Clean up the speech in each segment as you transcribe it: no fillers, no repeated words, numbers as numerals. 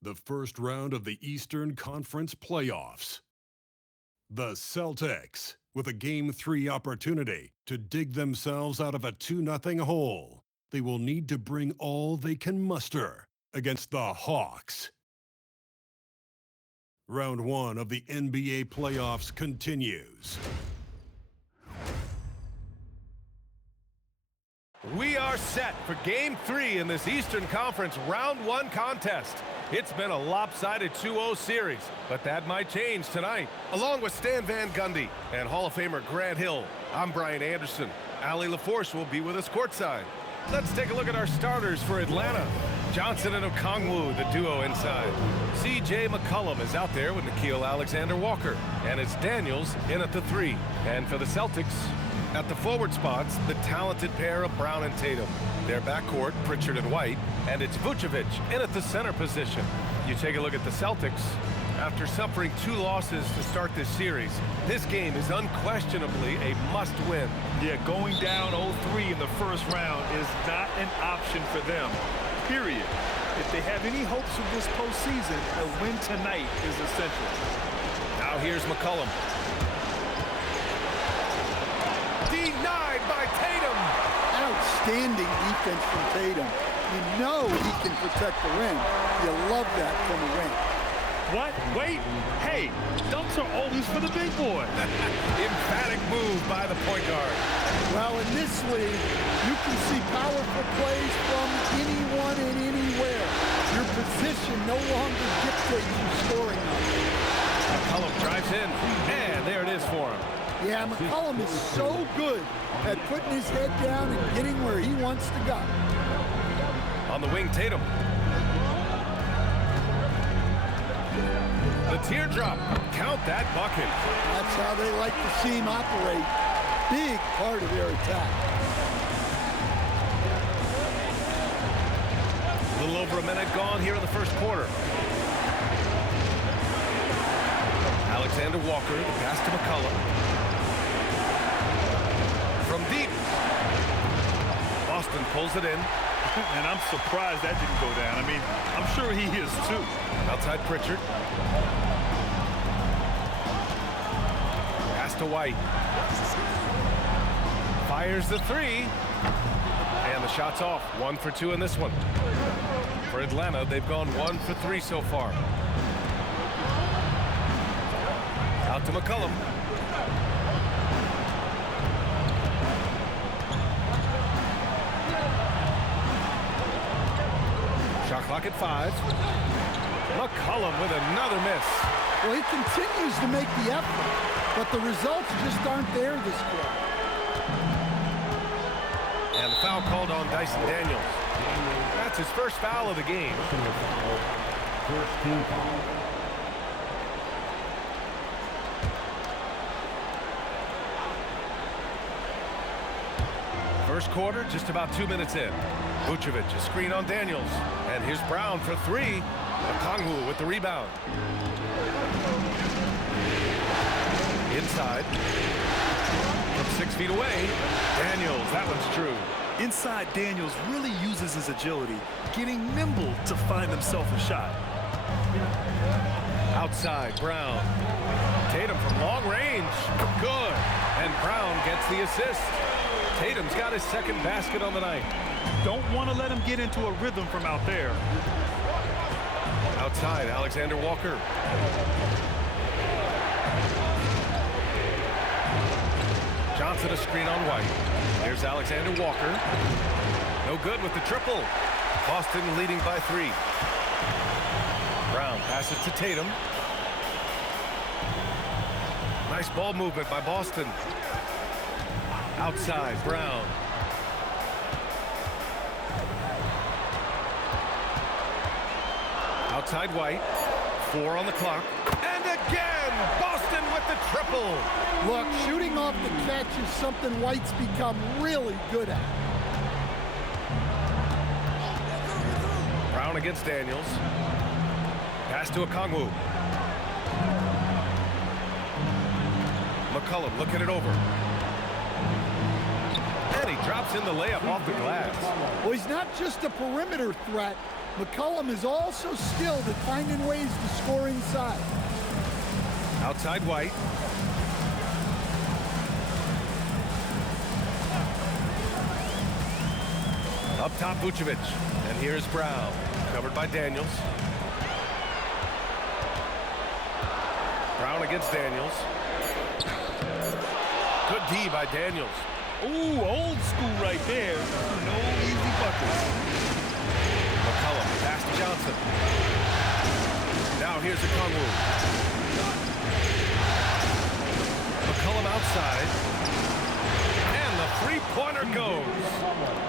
The first round of the Eastern Conference playoffs. The Celtics, with a Game 3 opportunity to dig themselves out of a 2-0 hole. They will need to bring all they can muster against the Hawks. Round 1 of the NBA playoffs continues. We are set for Game 3 in this Eastern Conference Round 1 contest. It's been a lopsided 2-0 series, but that might change tonight. Along with Stan Van Gundy and Hall of Famer Grant Hill, I'm Brian Anderson. Ali LaForce will be with us courtside. Let's take a look at our starters for Atlanta. Johnson and Okongwu, the duo inside. C.J. McCollum is out there with Nickeil Alexander-Walker, and it's Daniels in at the 3. And for the Celtics, at the forward spots, the talented pair of Brown and Tatum. Their backcourt, Pritchard and White, and it's Vucevic in at the center position. You take a look at the Celtics. After suffering 2 losses to start this series, this game is unquestionably a must-win. Yeah, going down 0-3 in the first round is not an option for them, period. If they have any hopes of this postseason, a win tonight is essential. Now here's McCollum. Denied by Tatum. Outstanding defense from Tatum. You know he can protect the rim. You love that from a rim. What? Wait. Hey, dunks are always for the big boy. Emphatic move by the point guard. Well, in this league, you can see powerful plays from anyone and anywhere. Your position no longer dictates your scoring. McCollum drives in, and there it is for him. Yeah, McCollum is so good at putting his head down and getting where he wants to go. On the wing, Tatum. The teardrop. Count that bucket. That's how they like to see him operate. Big part of their attack. A little over a minute gone here in the first quarter. Alexander Walker, the pass to McCollum. From deep. Boston pulls it in. And I'm surprised that didn't go down. I mean, I'm sure he is too. Outside Pritchard. Pass to White. Fires the 3. And the shot's off. 1 for 2 in this one. For Atlanta, they've gone 1 for 3 so far. Out to McCollum. Shot clock at 5. McCollum with another miss. Well, he continues to make the effort, but the results just aren't there this quarter. And the foul called on Dyson Daniels. That's his first foul of the game. First quarter, just about 2 minutes in. Vucevic, a screen on Daniels. And here's Brown for 3. Okongwu with the rebound. Inside. From 6 feet away. Daniels, that one's true. Inside, Daniels really uses his agility, getting nimble to find himself a shot. Outside, Brown. Tatum from long range. Good. And Brown gets the assist. Tatum's got his second basket on the night. Don't want to let him get into a rhythm from out there. Outside, Alexander Walker. Johnson a screen on White. Here's Alexander Walker. No good with the triple. Boston leading by 3. Brown passes to Tatum. Nice ball movement by Boston. Outside, Brown. Outside White. 4 on the clock. And again, Boston with the triple. Look, shooting off the catch is something White's become really good at. Brown against Daniels. Pass to Okongwu. McCollum looking it over. And he drops in the layup off the glass. Well, he's not just a perimeter threat. McCollum is also skilled at finding ways to score inside. Outside White. Up top, Vucevic. And here's Brown. Covered by Daniels. Brown against Daniels. Good D by Daniels. Ooh, old school right there. No easy buckets. McCollum, pass to Johnson. Now here's Okongwu. McCollum outside. And the three-pointer goes.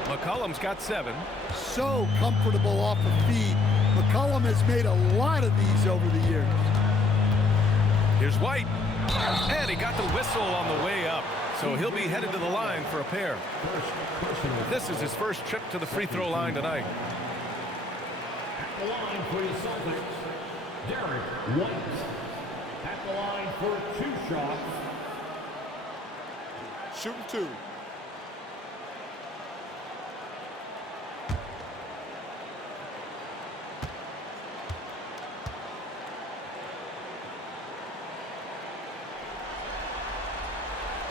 McCollum's got 7. So comfortable off the feed. McCollum has made a lot of these over the years. Here's White. And he got the whistle on the way up. So he'll be headed to the line for a pair. This is his first trip to the free throw line tonight. At the line for the Celtics, Derek White. At the line for 2 shots. Shooting 2.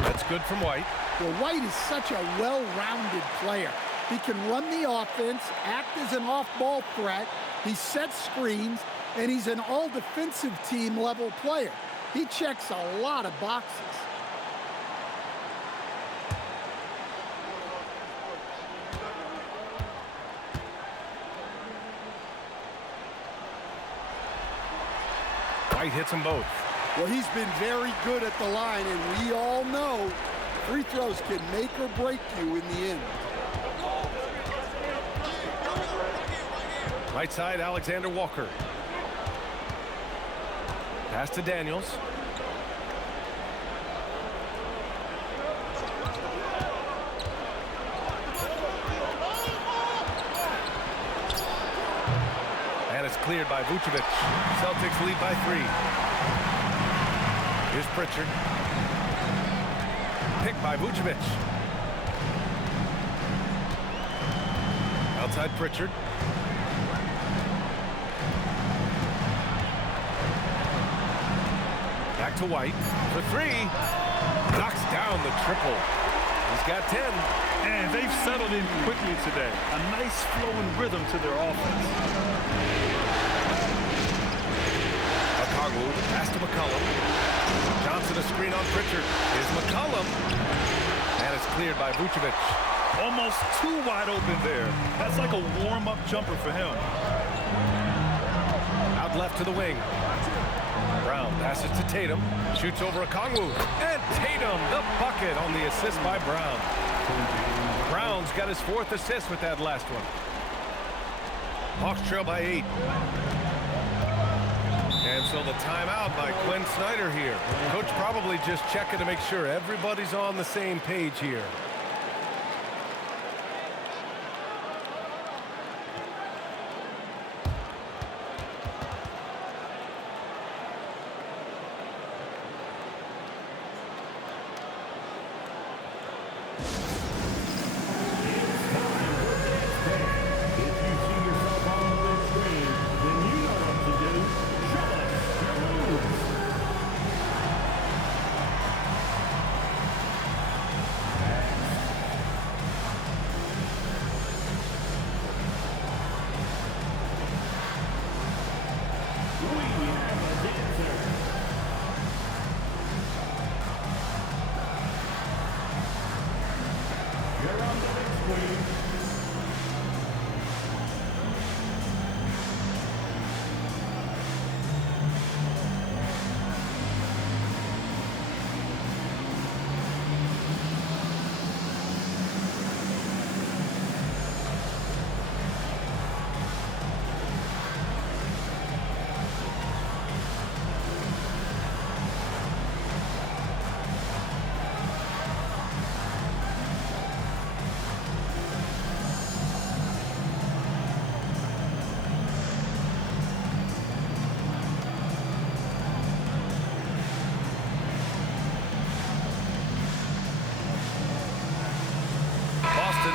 That's good from White. Well, White is such a well-rounded player. He can run the offense, act as an off-ball threat, he sets screens, and he's an all-defensive team level player. He checks a lot of boxes. White hits them both. Well, he's been very good at the line, and we all know free throws can make or break you in the end. Right side, Alexander Walker. Pass to Daniels. And it's cleared by Vucevic. Celtics lead by 3. Here's Pritchard. Picked by Vucevic. Outside Pritchard. Back to White for 3. Knocks down the triple. He's got 10. And they've settled in quickly today. A nice flowing rhythm to their offense. Okongwu, pass to McCollum. Johnson a screen on Pritchard. Here's McCollum. And it's cleared by Vucevic. Almost too wide open there. That's like a warm-up jumper for him. Out left to the wing. Brown passes to Tatum. Shoots over Okongwu. And Tatum, the bucket on the assist by Brown. Brown's got his 4th assist with that last one. Hawks trail by 8. And so the timeout by Quinn Snyder here. Coach probably just checking to make sure everybody's on the same page here.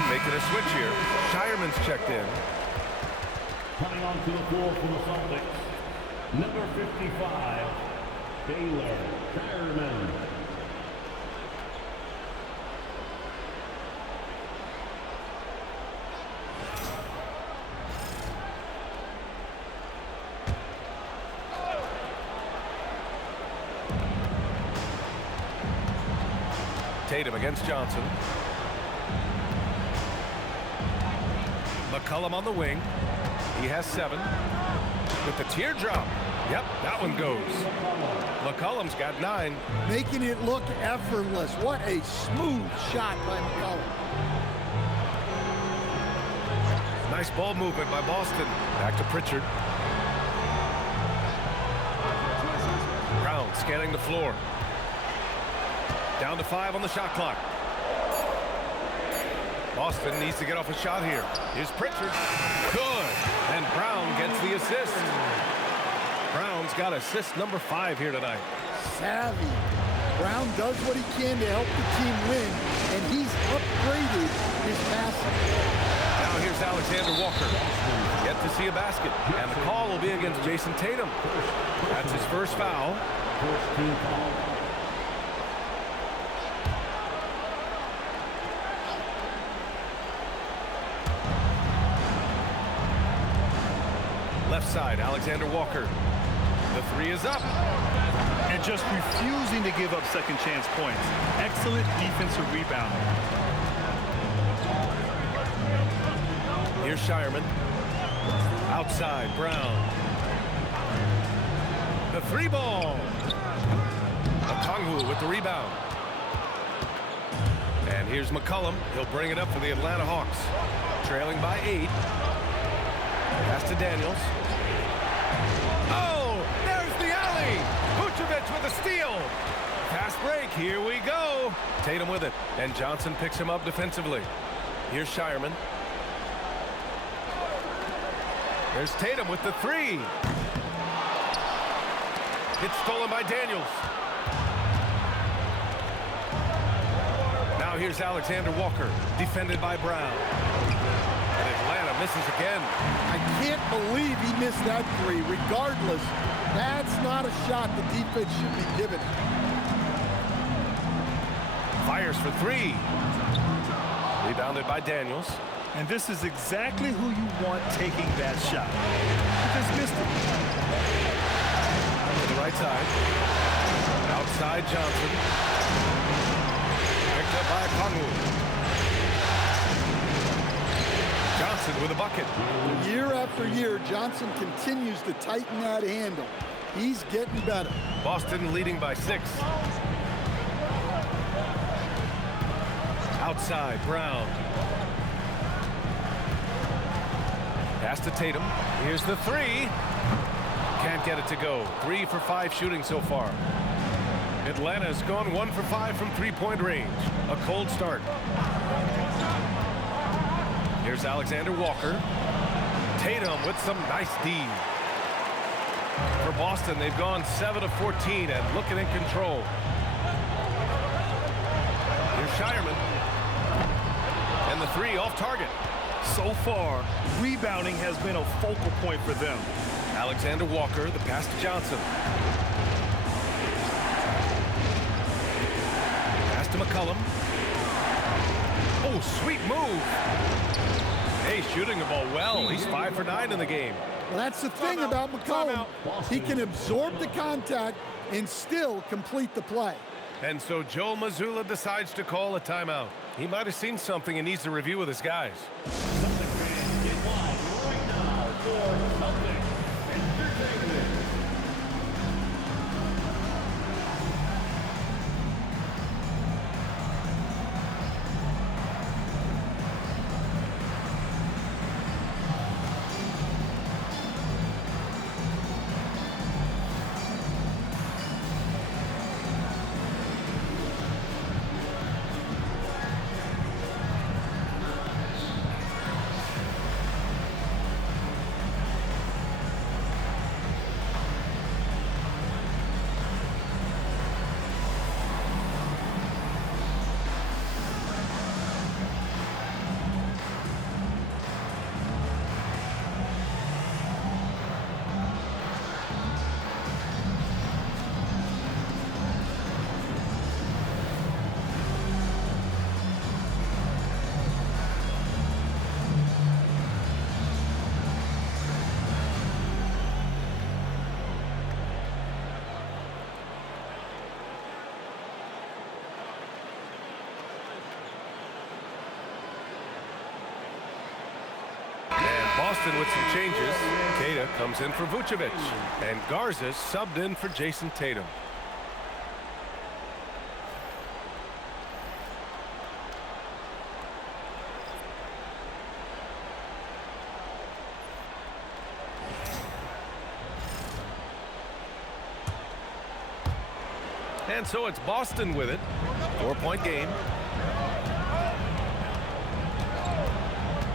Making a switch here. Shireman's checked in. Coming onto the floor for the Celtics, number 55, Taylor Shireman. Tatum against Johnson. McCollum on the wing. He has 7. With the teardrop. Yep, that one goes. McCollum's got 9. Making it look effortless. What a smooth shot by McCollum. Nice ball movement by Boston. Back to Pritchard. Brown scanning the floor. Down to 5 on the shot clock. Boston needs to get off a shot here. Here's Pritchard. Good. And Brown gets the assist. Brown's got assist number 5 here tonight. Savvy. Brown does what he can to help the team win, and he's upgraded his passing. Now here's Alexander Walker. Yet to see a basket. And the call will be against Jason Tatum. That's his first foul. First team foul. Left side, Alexander Walker. The 3 is up. And just refusing to give up second chance points. Excellent defensive rebounding. Here's Shireman. Outside, Brown. The 3 ball. Okongwu with the rebound. And here's McCollum. He'll bring it up for the Atlanta Hawks. Trailing by 8. Pass to Daniels. Oh, there's the alley. Vucevic with a steal. Fast break. Here we go. Tatum with it. And Johnson picks him up defensively. Here's Shireman. There's Tatum with the 3. It's stolen by Daniels. Now here's Alexander Walker. Defended by Brown. And Atlanta misses again. I can't believe he missed that 3. Regardless, that's not a shot the defense should be giving. Fires for 3. Rebounded by Daniels. And this is exactly who you want taking that shot. He just missed it. To the right side. Outside Johnson. Picked up by Okongwu. Johnson with a bucket. Year after year, Johnson continues to tighten that handle. He's getting better. Boston leading by 6. Outside, Brown. Pass to Tatum. Here's the 3. Can't get it to go. 3 for 5 shooting so far. Atlanta's gone 1 for 5 from 3-point range. A cold start. Here's Alexander Walker. Tatum with some nice D. For Boston, they've gone 7 of 14 and looking in control. Here's Shireman. And the 3 off target. So far, rebounding has been a focal point for them. Alexander Walker, the pass to Johnson. Pass to McCollum. Oh, sweet move. Hey, shooting the ball well. He's 5 for 9 in the game. Well, that's the thing about McCollum. He can absorb the contact and still complete the play. And so Joe Mazzulla decides to call a timeout. He might have seen something and needs to review with his guys. Celtic fans, get live right now for Celtic Entertainment. Boston with some changes. Tatum comes in for Vucevic, and Garza subbed in for Jason Tatum. And so it's Boston with it. 4-point game.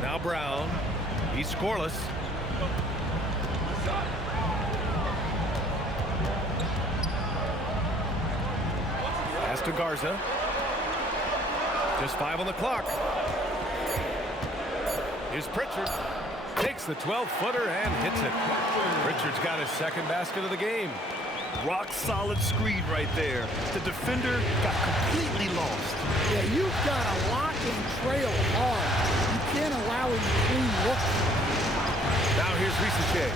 Now Brown. He's scoreless. Pass to Garza. Just 5 on the clock. Here's Pritchard. Takes the 12-footer and hits it. Pritchard's got his second basket of the game. Rock solid screen right there. The defender got completely lost. Yeah, you've got to lock and trail hard. You can't allow him to clean look. Now here's Risache.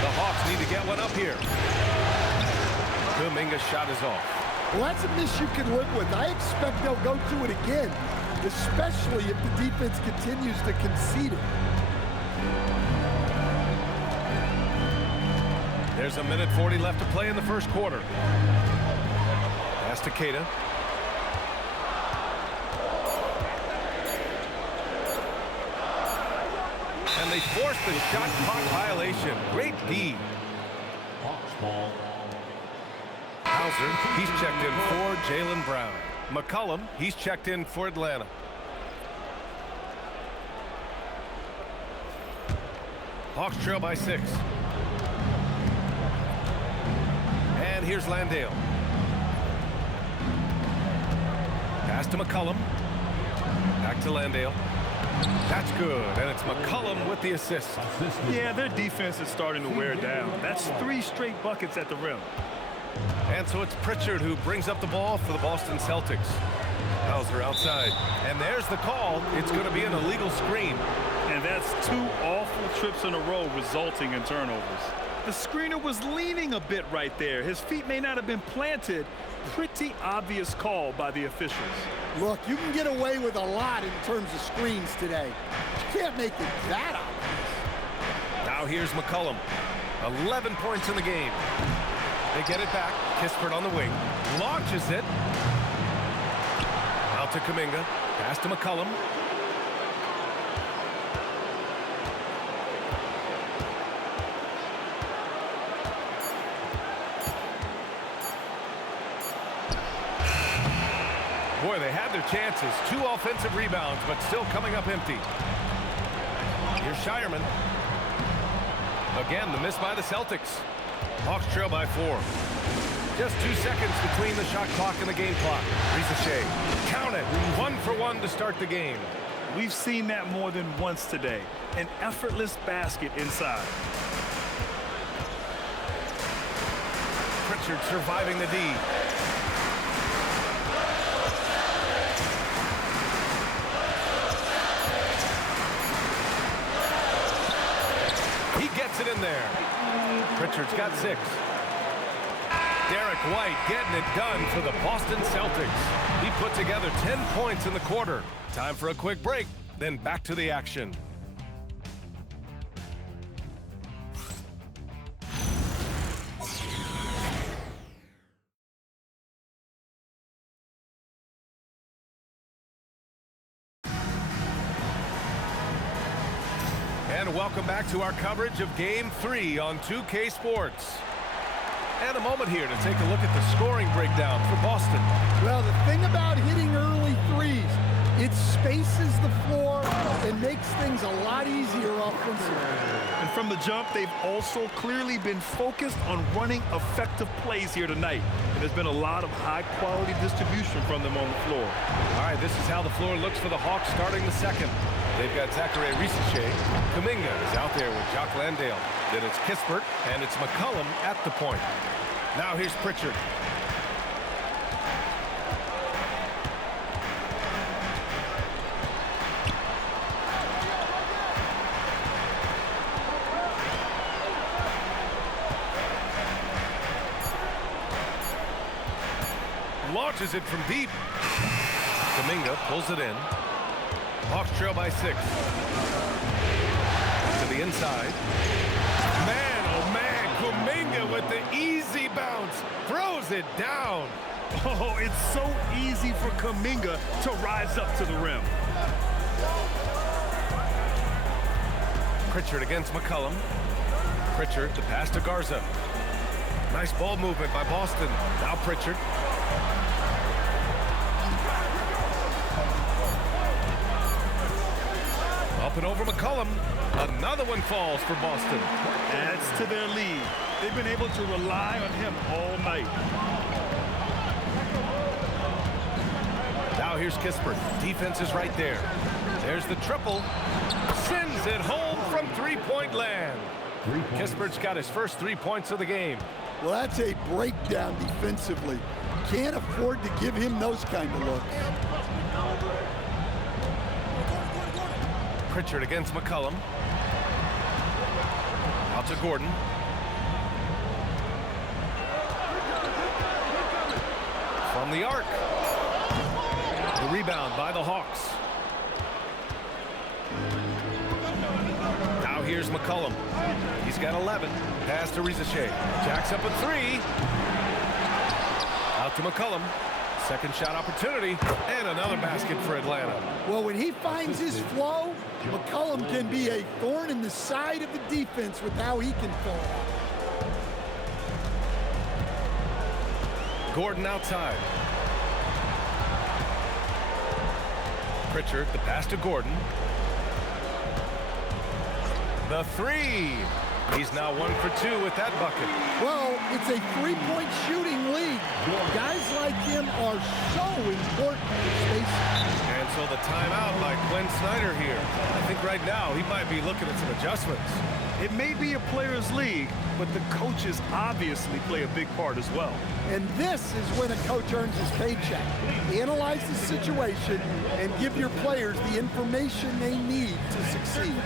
The Hawks need to get one up here. Kuminga's shot is off. Well, that's a miss you can live with. I expect they'll go to it again, especially if the defense continues to concede it. There's a minute 40 left to play in the first quarter. Pass to Queta. And they forced the shot clock violation. Great D. Hawks ball. Hauser, he's checked in for Jaylen Brown. McCollum, he's checked in for Atlanta. Hawks trail by 6. And here's Landale. Pass to McCollum. Back to Landale. That's good, and it's McCollum with the assist. Yeah, their defense is starting to wear down. That's 3 straight buckets at the rim. And so it's Pritchard who brings up the ball for the Boston Celtics. Hauser outside. And there's the call. It's going to be an illegal screen. And that's 2 awful trips in a row resulting in turnovers. The screener was leaning a bit right there. His feet may not have been planted. Pretty obvious call by the officials. Look, you can get away with a lot in terms of screens today. You can't make it that obvious. Now here's McCollum. 11 points in the game. They get it back. Kispert on the wing. Launches it. Out to Kuminga. Pass to McCollum. Boy, they had their chances. 2 offensive rebounds, but still coming up empty. Here's Shireman. Again, the miss by the Celtics. Hawks trail by 4. Just 2 seconds between the shot clock and the game clock. Risache. Count it. 1 for 1 to start the game. We've seen that more than once today. An effortless basket inside. Pritchard surviving the D. He gets it in there. Pritchard's got 6. Derek White getting it done for the Boston Celtics. He put together 10 points in the quarter. Time for a quick break, then back to the action. And welcome back to our coverage of Game 3 on 2K Sports. And a moment here to take a look at the scoring breakdown for Boston. Well, the thing about hitting early threes, it spaces the floor and makes things a lot easier offensively. And from the jump, they've also clearly been focused on running effective plays here tonight. And there's been a lot of high-quality distribution from them on the floor. All right, this is how the floor looks for the Hawks starting the second. They've got Zachary Risache. Kuminga is out there with Jock Landale. Then it's Kispert, and it's McCollum at the point. Now here's Pritchard. launches it from deep. Kuminga pulls it in. Hawks trail by 6. To the inside. Man, oh man, Kuminga with the easy bounce. Throws it down. Oh, it's so easy for Kuminga to rise up to the rim. Pritchard against McCollum. Pritchard, the pass to Garza. Nice ball movement by Boston. Now Pritchard. Up and over McCollum. Another one falls for Boston. Adds to their lead. They've been able to rely on him all night. Now here's Kispert. Defense is right there. There's the triple. Sends it home from three-point land. Kispert's got his first 3 points of the game. Well, that's a breakdown defensively. Can't afford to give him those kind of looks. Pritchard against McCollum. Out to Gordon. From the arc. The rebound by the Hawks. Now here's McCollum. He's got 11. Pass to Rizichet. Jacks up a 3. Out to McCollum. Second shot opportunity. And another basket for Atlanta. Well, when he finds his flow, McCollum can be a thorn in the side of the defense with how he can fill it out. Gordon outside. Pritchard, the pass to Gordon. The 3. He's now 1 for 2 with that bucket. Well, it's a three-point shooting league. Guys like him are so important in space. And so the timeout by Quinn Snyder here. I think right now he might be looking at some adjustments. It may be a players' league, but the coaches obviously play a big part as well. And this is when a coach earns his paycheck. Analyze the situation and give your players the information they need to succeed.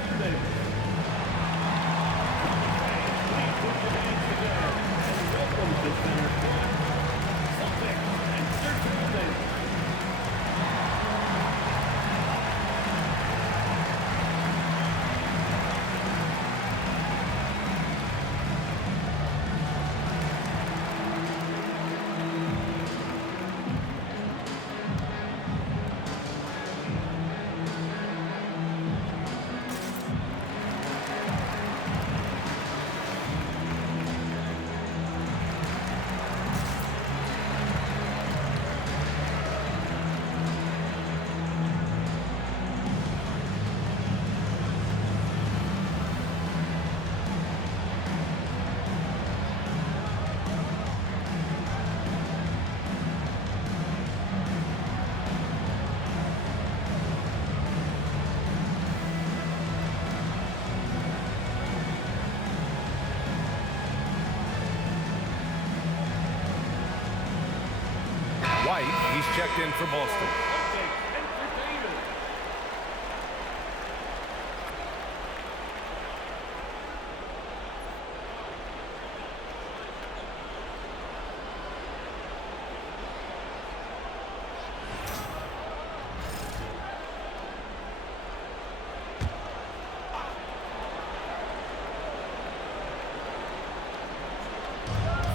White, he's checked in for Boston.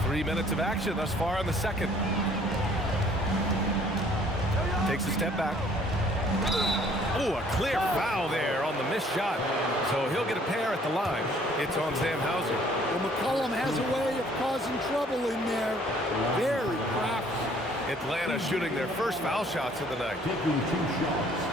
Three minutes of action thus far in the second. Takes a step back. Oh, a clear foul there on the missed shot. So he'll get a pair at the line. It's on Sam Hauser. Well, McCollum has a way of causing trouble in there. Very crafty. Atlanta shooting their first foul shots of the night. Taking 2 shots.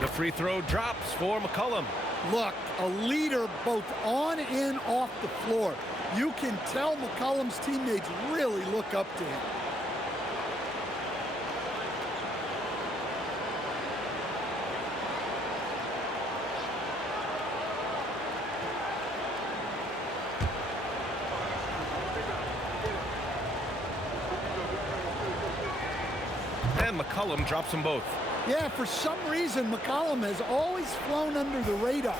The free throw drops for McCollum. Look, a leader both on and off the floor. You can tell McCollum's teammates really look up to him. McCollum drops them both. Yeah, for some reason, McCollum has always flown under the radar.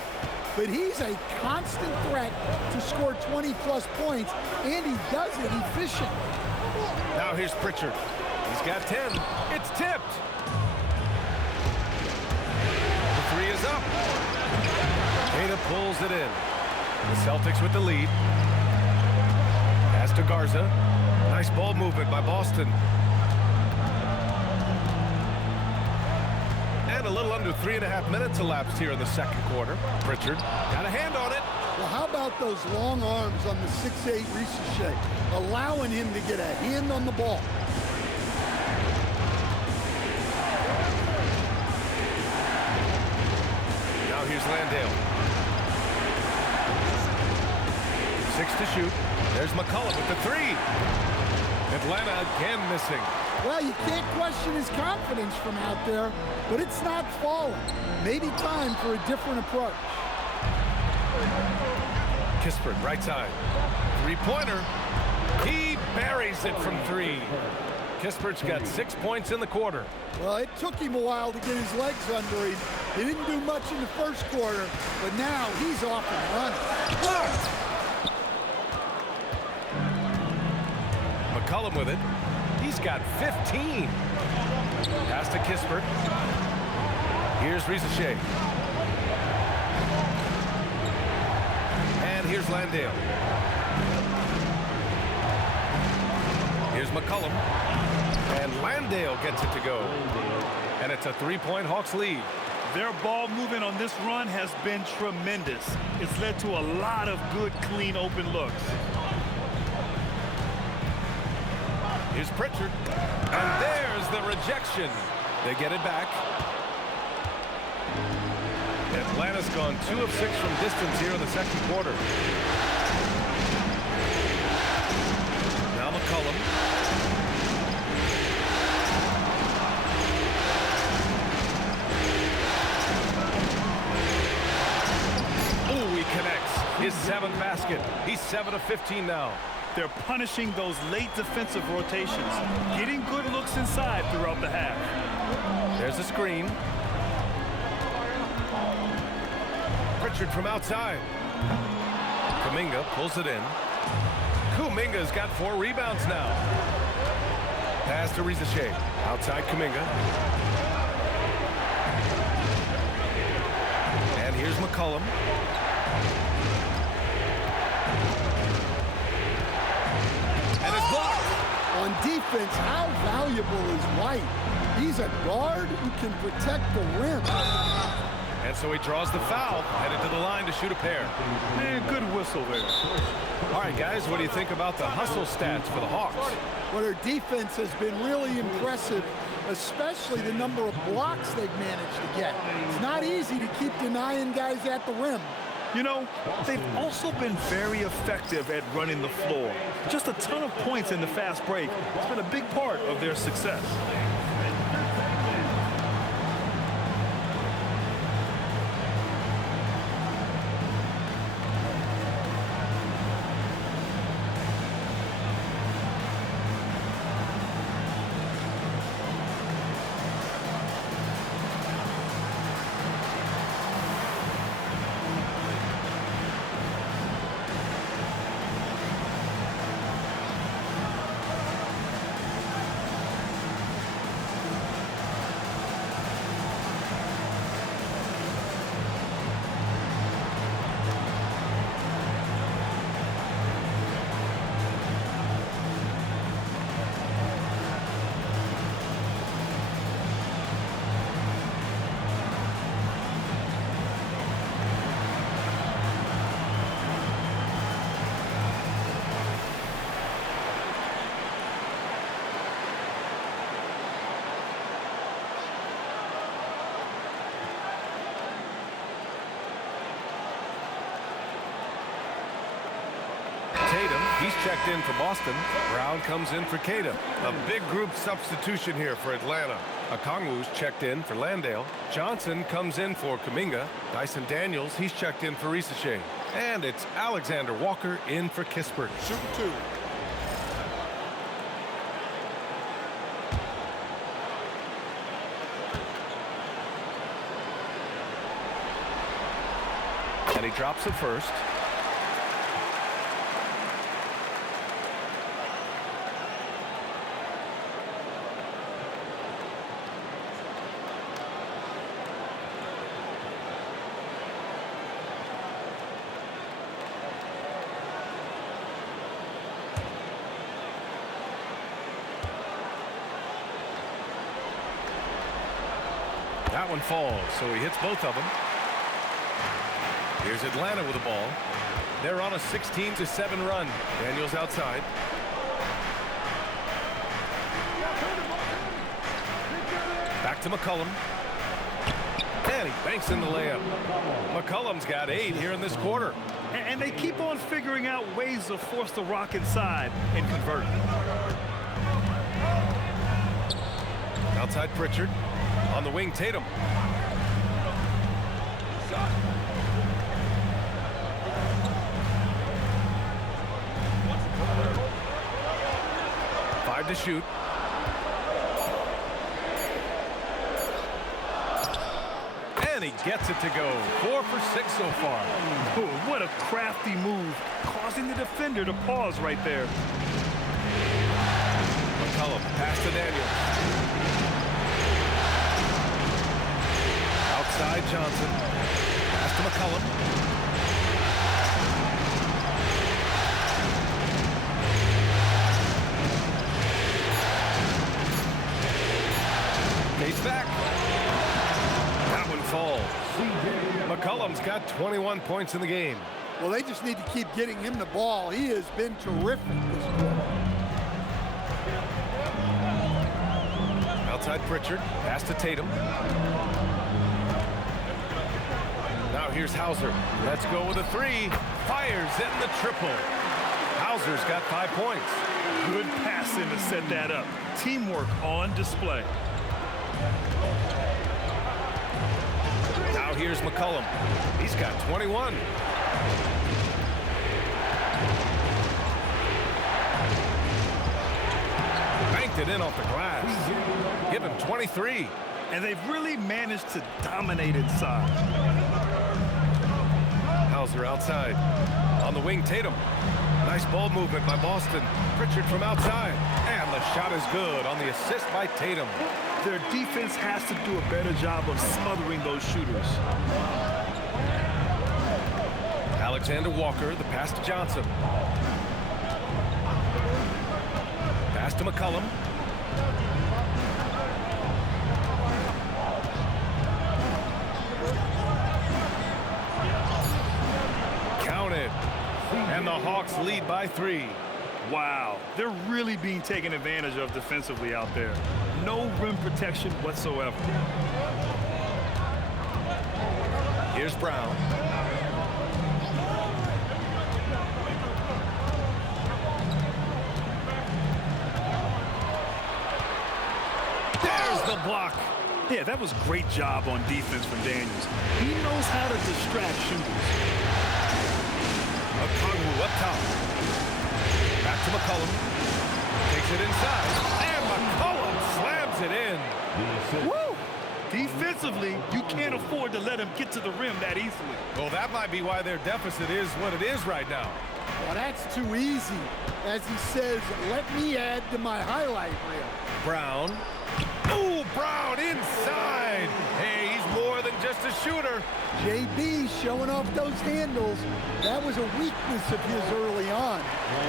But he's a constant threat to score 20-plus points, and he does it efficient. Now here's Pritchard. He's got 10. It's tipped. The three is up. Queta pulls it in. The Celtics with the lead. Pass to Garza. Nice ball movement by Boston. And a little under 3.5 minutes elapsed here in the second quarter. Pritchard got a hand on it. Well, how about those long arms on the 6'8" Risacher, allowing him to get a hand on the ball? Now here's Landale. 6 to shoot. There's McCollum with the three. Atlanta again missing. Well, you can't question his confidence from out there, but it's not falling. Maybe time for a different approach. Kispert, right side. Three-pointer. He buries it from three. Kispert's got 6 points in the quarter. Well, it took him a while to get his legs under him. He didn't do much in the first quarter, but now he's off and running. McCollum with it. He's got 15. Pass to Kispert. Here's Risacher. And here's Landale. Here's McCollum. And Landale gets it to go. And it's a three-point Hawks lead. Their ball movement on this run has been tremendous. It's led to a lot of good, clean, open looks. Here's Pritchard. And there's the rejection. They get it back. Atlanta's gone 2 of 6 from distance here in the second quarter. Now McCollum. Oh, he connects. His 7th basket. He's 7 of 15 now. They're punishing those late defensive rotations, getting good looks inside throughout the half. There's a screen. Pritchard from outside. Kuminga pulls it in. Kuminga's got 4 rebounds now. Pass to Risacher. Outside Kuminga. And here's McCollum. And it's blocked. On defense, how valuable is White? He's a guard who can protect the rim. And so he draws the foul, headed to the line to shoot a pair. Man, good whistle there. All right, guys, what do you think about the hustle stats for the Hawks? Well, their defense has been really impressive, especially the number of blocks they've managed to get. It's not easy to keep denying guys at the rim. You know, they've also been very effective at running the floor. Just a ton of points in the fast break. It's been a big part of their success. He's checked in for Boston. Brown comes in for Queta. A big group substitution here for Atlanta. Okongwu's checked in for Landale. Johnson comes in for Kuminga. Dyson Daniels, he's checked in for Risacher. And it's Alexander Walker in for Kispert. Shooting 2. And he drops it first. That one falls, so he hits both of them. Here's Atlanta with the ball. They're on a 16-7 run. Daniels outside. Back to McCollum. And he banks in the layup. McCollum's got 8 here in this quarter. And they keep on figuring out ways to force the rock inside and convert. Outside Pritchard. On the wing, Tatum. Five to shoot. And he gets it to go. 4 for 6 so far. Oh, what a crafty move, causing the defender to pause right there. McCollum, pass to Daniels. Outside Johnson. Pass to McCollum. Pace back. That one falls. McCollum's got 21 points in the game. Well, they just need to keep getting him the ball. He has been terrific this quarter. Outside Pritchard. Pass to Tatum. Now here's Hauser. Let's go with a 3. Fires in the triple. Hauser's got 5 points. Good passing to set that up. Teamwork on display. Now here's McCollum. He's got 21. Banked it in off the glass. Give him 23. And they've really managed to dominate inside. Hauser outside. On the wing, Tatum. Nice ball movement by Boston. Pritchard from outside. And the shot is good on the assist by Tatum. Their defense has to do a better job of smothering those shooters. Alexander Walker, the pass to Johnson. Pass to McCollum. Counted. And the Hawks lead by 3. Wow, they're really being taken advantage of defensively out there. No rim protection whatsoever. Here's Brown. There's the block. Yeah, that was great job on defense from Daniels. He knows how to distract shooters. Okongwu up top. Back to McCollum. Takes it inside. And McCollum slams it in. Woo! Defensively, you can't afford to let him get to the rim that easily. Well, that might be why their deficit is what it is right now. Well, that's too easy. As he says, let me add to my highlight reel. Brown. Ooh, Brown inside. Hey, he's more than just a shooter. JB showing off those handles. That was a weakness of his early on.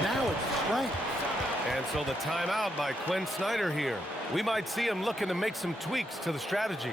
Now it's strength. And so the timeout by Quinn Snyder here. We might see him looking to make some tweaks to the strategy.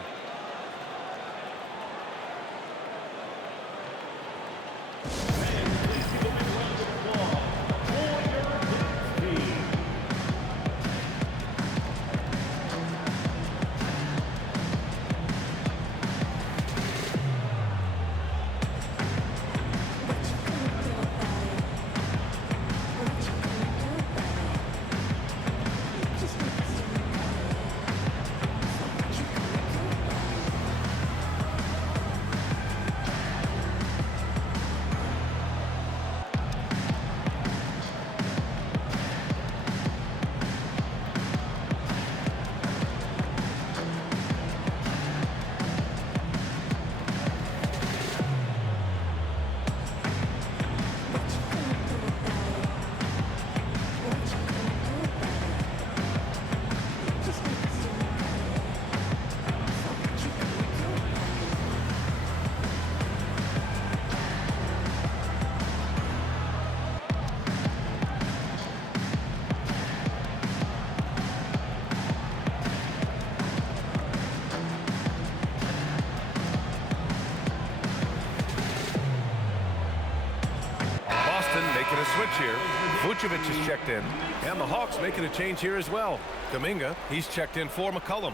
making a switch here. Vucevic is checked in. And the Hawks making a change here as well. Kuminga, he's checked in for McCollum.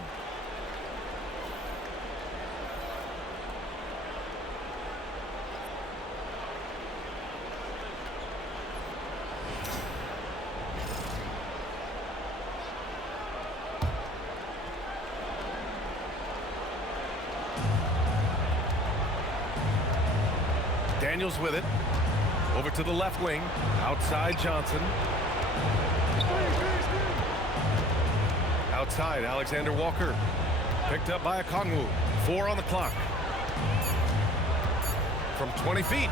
Daniels with it. Over to the left wing. Outside Johnson. Outside Alexander Walker. Picked up by Okongwu. 4 on the clock. From 20 feet.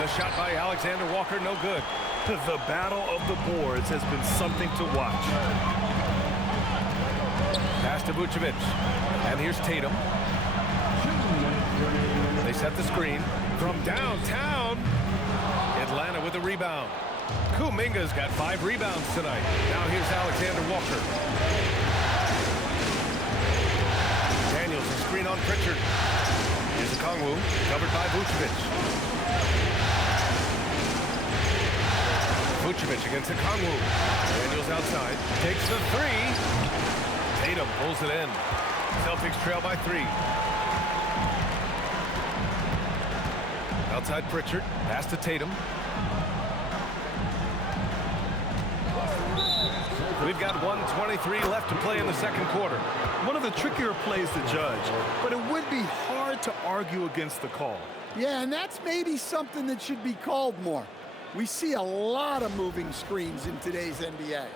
The shot by Alexander Walker, no good. The battle of the boards has been something to watch. Pass to Vucevic. And here's Tatum. They set the screen. From downtown, Atlanta with the rebound. Kuminga's got 5 rebounds tonight. Now here's Alexander Walker. Daniels, a screen on Pritchard. Here's Okongwu, covered by Vucevic. Vucevic against Okongwu. Daniels outside, takes the 3. Tatum pulls it in. Celtics trail by 3. Outside Pritchard, pass to Tatum. We've got 1:23 left to play in the second quarter. One of the trickier plays to judge, but it would be hard to argue against the call. Yeah, and that's maybe something that should be called more. We see a lot of moving screens in today's NBA.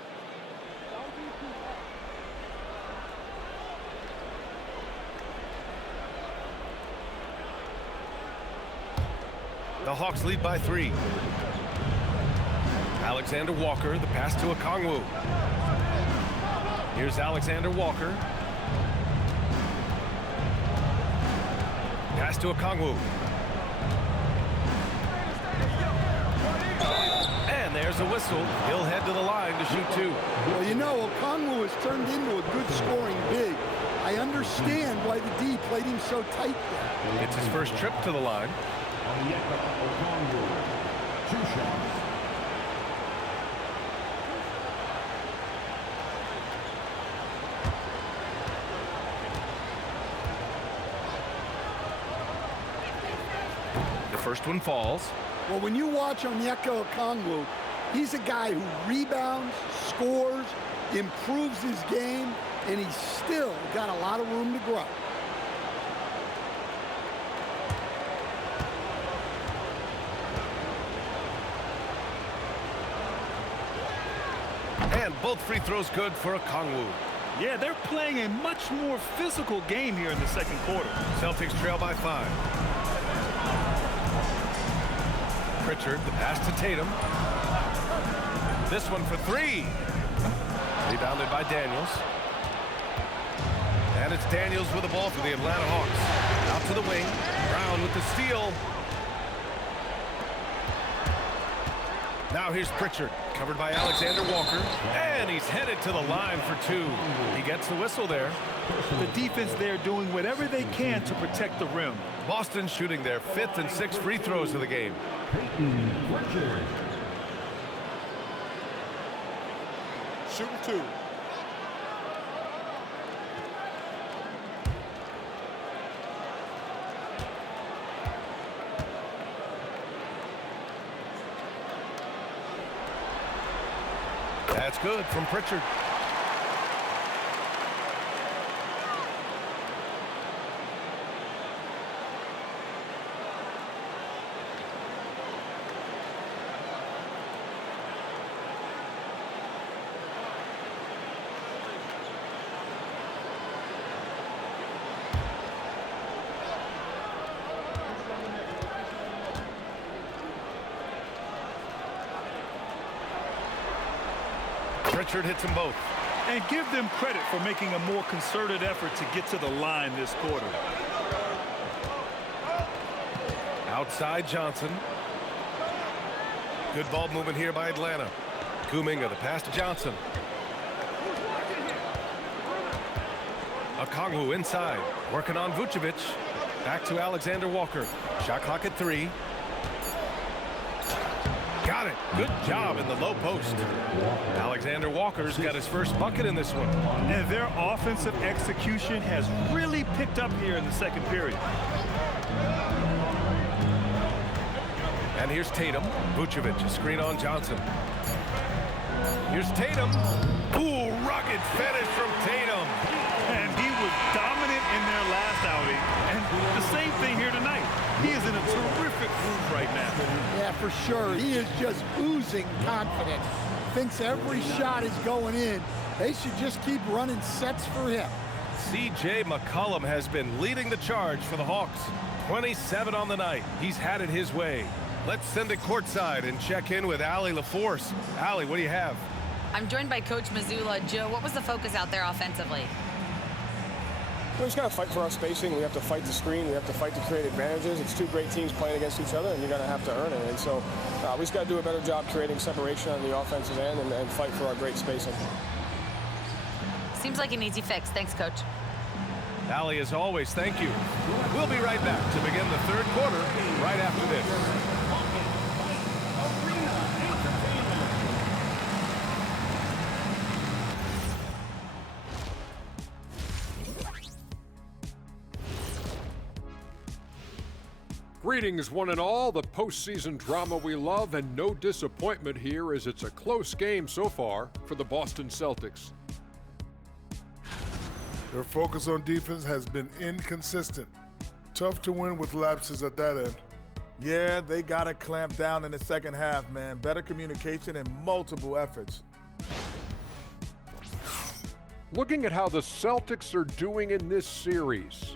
The Hawks lead by 3. Alexander Walker, the pass to Okongwu. Here's Alexander Walker. Pass to Okongwu. And there's a whistle. He'll head to the line to shoot 2. Well, you know, Okongwu has turned into a good scoring big. I understand why the D played him so tight there. It's his first trip to the line. Okongwu, 2 shots. The first one falls. Well, when you watch Onyeka Okongwu, he's a guy who rebounds, scores, improves his game, and he's still got a lot of room to grow. And both free throws good for Okongwu. Yeah, they're playing a much more physical game here in the second quarter. Celtics trail by 5. Pritchard, the pass to Tatum. This one for 3. Rebounded by Daniels. And it's Daniels with the ball for the Atlanta Hawks. Out to the wing. Brown with the steal. Now here's Pritchard, covered by Alexander Walker. And he's headed to the line for 2. He gets the whistle there. The defense there doing whatever they can to protect the rim. Boston shooting their 5th and 6th free throws of the game. Pritchard. Shooting 2. That's good from Pritchard. Pritchard hits them both. And give them credit for making a more concerted effort to get to the line this quarter. Outside Johnson. Good ball movement here by Atlanta. Kuminga, the pass to Johnson. Okongwu inside. Working on Vucevic. Back to Alexander Walker. Shot clock at 3. Got it. Good job in the low post. Alexander Walker's got his first bucket in this one. And their offensive execution has really picked up here in the second period. And here's Tatum. Vucevic, a screen on Johnson. Here's Tatum. Ooh, rugged finish from Tatum. And he was dominant in their last outing. And the same thing here tonight. He is in a terrific groove right now. Yeah, for sure. He is just oozing confidence. Thinks every shot is going in. They should just keep running sets for him. C.J. McCollum has been leading the charge for the Hawks. 27 on the night. He's had it his way. Let's send it courtside and check in with Allie LaForce. Allie, what do you have? I'm joined by Coach Mazzulla. Joe, what was the focus out there offensively? We just got to fight for our spacing. We have to fight the screen. We have to fight to create advantages. It's two great teams playing against each other, and you're going to have to earn it. And so we just got to do a better job creating separation on the offensive end and fight for our great spacing. Seems like an easy fix. Thanks, Coach. Allie, as always, thank you. We'll be right back to begin the third quarter right after this. Greetings, one and all. The postseason drama we love, and no disappointment here as it's a close game so far for the Boston Celtics. Their focus on defense has been inconsistent. Tough to win with lapses at that end. Yeah, they got to clamp down in the second half, man. Better communication and multiple efforts. Looking at how the Celtics are doing in this series,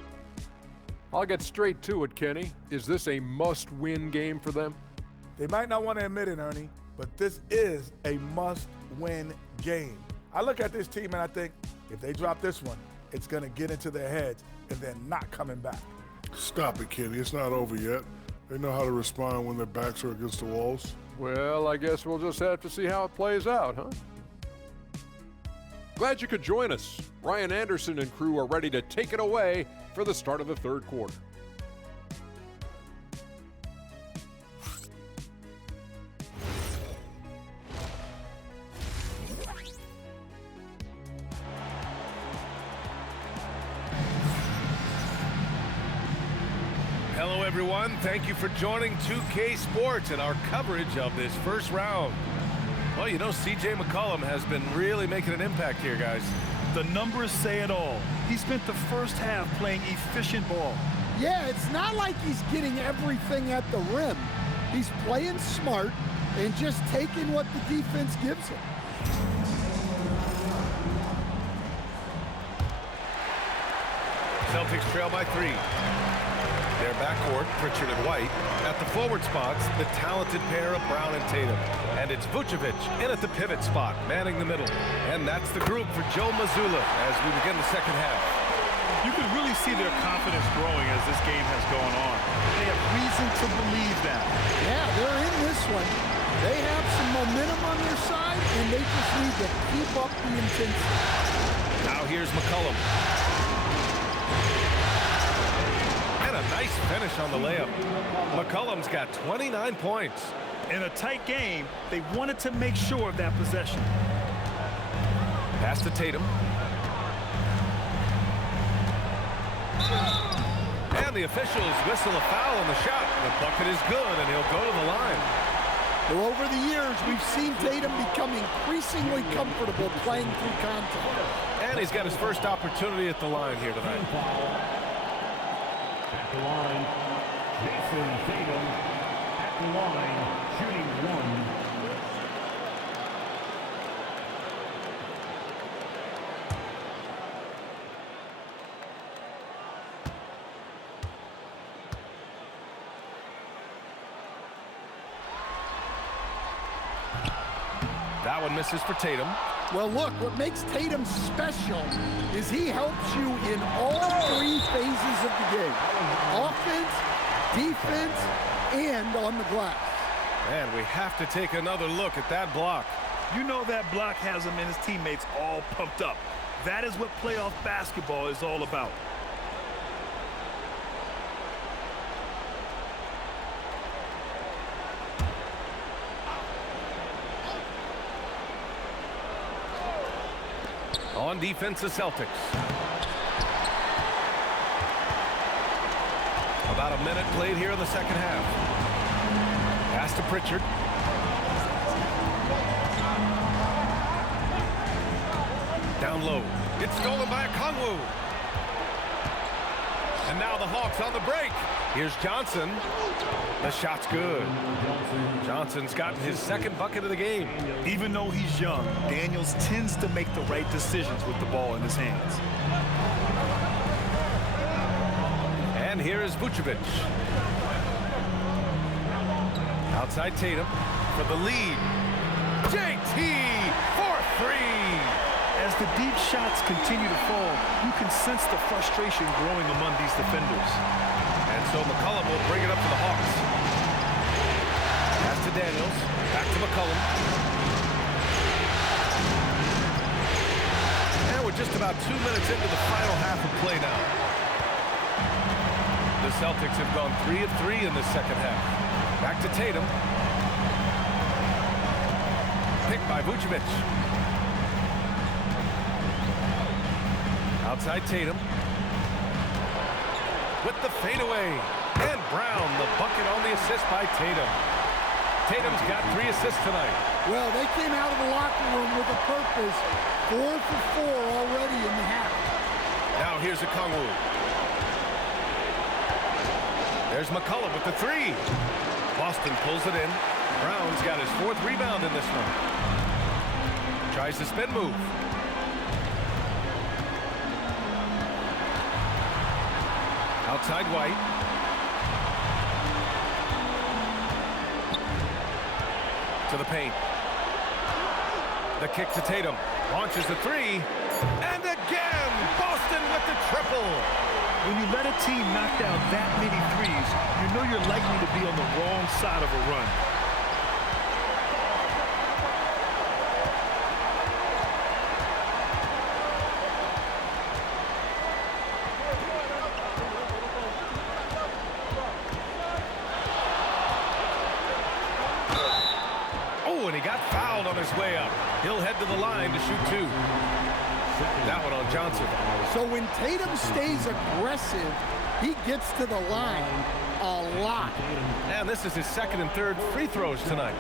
I'll get straight to it, Kenny. Is this a must-win game for them? They might not want to admit it, Ernie, but this is a must-win game. I look at this team and I think if they drop this one, it's going to get into their heads and they're not coming back. Stop it, Kenny. It's not over yet. They know how to respond when their backs are against the walls. Well, I guess we'll just have to see how it plays out, huh? Glad you could join us. Ryan Anderson and crew are ready to take it away for the start of the third quarter. Hello, everyone. Thank you for joining 2K Sports and our coverage of this first round. Well, you know, C.J. McCollum has been really making an impact here, guys. The numbers say it all. He spent the first half playing efficient ball. Yeah, it's not like he's getting everything at the rim. He's playing smart and just taking what the defense gives him. Celtics trail by 3. Their backcourt, Pritchard and White. At the forward spots, the talented pair of Brown and Tatum. And it's Vucevic in at the pivot spot, manning the middle. And that's the group for Joe Mazzulla as we begin the second half. You can really see their confidence growing as this game has gone on. They have reason to believe that. Yeah, they're in this one. They have some momentum on their side, and they just need to keep up the intensity. Now here's McCollum. And a nice finish on the layup. McCollum's got 29 points. In a tight game, they wanted to make sure of that possession. Pass to Tatum. And the officials whistle a foul on the shot. The bucket is good, and he'll go to the line. Well, over the years, we've seen Tatum become increasingly comfortable playing through contact. And he's got his first opportunity at the line here tonight. At the line, Jason Tatum. At the line, shooting 1. That one misses for Tatum. Well, look, what makes Tatum special is he helps you in all 3 phases of the game. Offense, defense, and on the glass. And we have to take another look at that block. You know that block has him and his teammates all pumped up. That is what playoff basketball is all about. On defense, the Celtics. About a minute played here in the second half. Pass to Pritchard. Down low. It's stolen by Okongwu. And now the Hawks on the break. Here's Johnson. The shot's good. Johnson's gotten his second bucket of the game. Even though he's young, Daniels tends to make the right decisions with the ball in his hands. And here is Vucevic. Outside Tatum for the lead. JT for three. As the deep shots continue to fall, you can sense the frustration growing among these defenders. And so McCollum will bring it up to the Hawks. Pass to Daniels. Back to McCollum. And we're just about 2 minutes into the final half of play now. The Celtics have gone 3 of 3 in the second half. Back to Tatum. Picked by Vucevic. Outside Tatum. With the fadeaway. And Brown, the bucket on the assist by Tatum. Tatum's got 3 assists tonight. Well, they came out of the locker room with a purpose. 4 for 4 already in the half. Now here's Okongwu. There's McCollum with the 3. Boston pulls it in. Brown's got his 4th rebound in this one. Tries the spin move. Outside White. To the paint. The kick to Tatum. Launches the 3. And again, Boston with the triple. When you let a team knock down that many threes, you know you're likely to be on the wrong side of a run. Oh, and he got fouled on his way up. He'll head to the line to shoot 2. That one on Johnson. So when Tatum stays aggressive, he gets to the line a lot. And this is his 2nd and 3rd free throws tonight.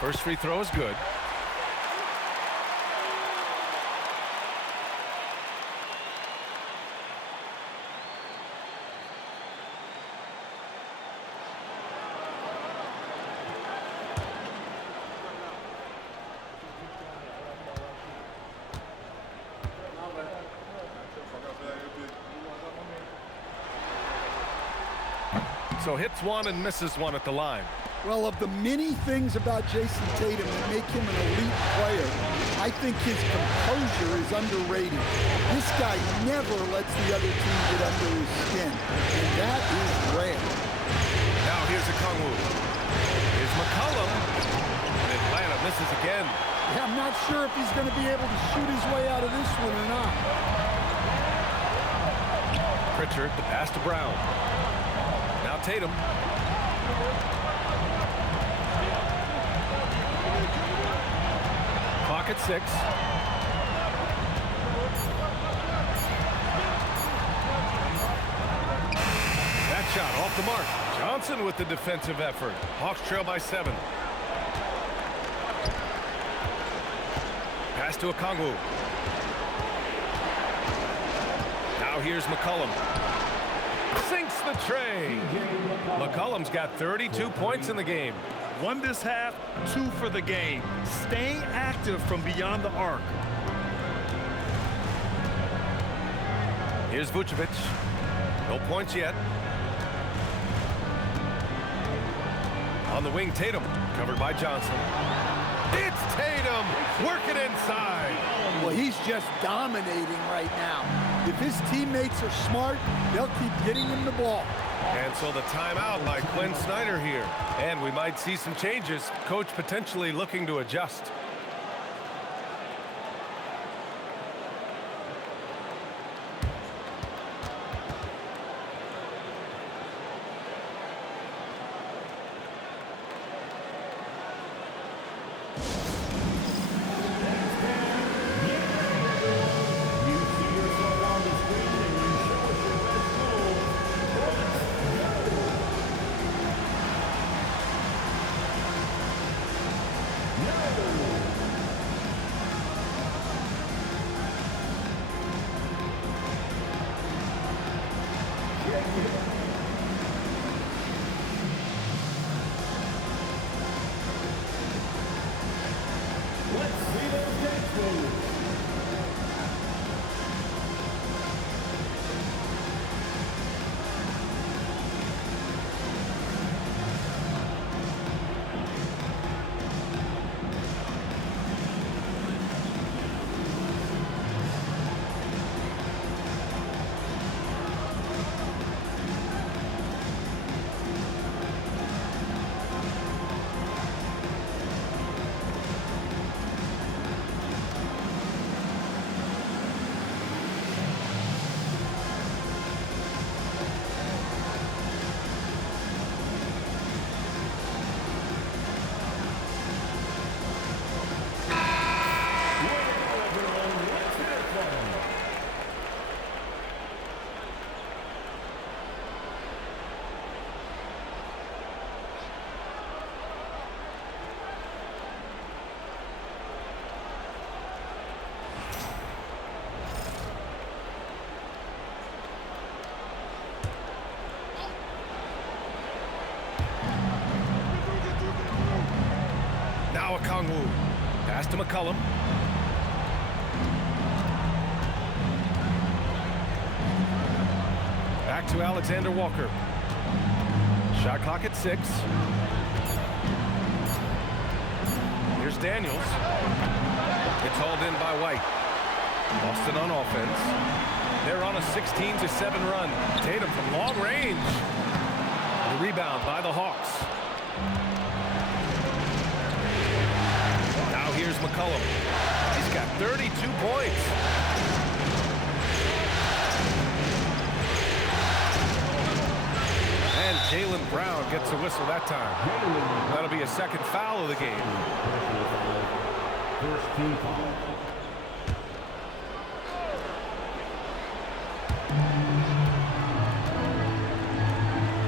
First free throw is good. So hits 1 and misses 1 at the line. Well, of the many things about Jason Tatum that make him an elite player, I think his composure is underrated. This guy never lets the other team get under his skin, and that is rare. Now here's Okongwu. Here's McCollum. And Atlanta misses again. Yeah, I'm not sure if he's going to be able to shoot his way out of this one or not. Pritchard, the pass to Brown. Now Tatum. Clock at 6. That shot off the mark. Johnson with the defensive effort. Hawks trail by 7. Pass to Okongwu. Now here's McCollum. Sinks the tray. McCollum's got 32 points in the game. 1 this half, 2 for the game. Staying active from beyond the arc. Here's Vucevic. No points yet. On the wing, Tatum. Covered by Johnson. It's Tatum working inside. Well, he's just dominating right now. If his teammates are smart, they'll keep getting him the ball. And so the timeout by Quinn Snyder here. And we might see some changes. Coach potentially looking to adjust. Let's see those dance moves. Now Okongwu. Pass to McCollum. Back to Alexander Walker. Shot clock at 6. Here's Daniels. It's hauled in by White. Boston on offense. They're on a 16-7 run. Tatum from long range. The rebound by the Hawks. Now here's McCollum. He's got 32 points. And Jaylen Brown gets a whistle that time. That'll be a second foul of the game. First team foul.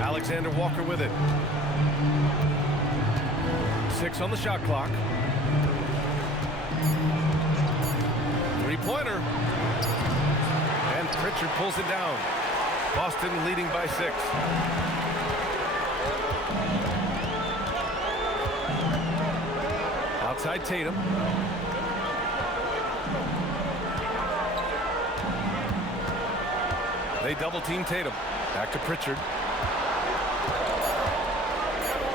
Alexander Walker with it. 6 on the shot clock. Three-pointer. And Pritchard pulls it down. Boston leading by 6. Outside Tatum. They double-team Tatum. Back to Pritchard.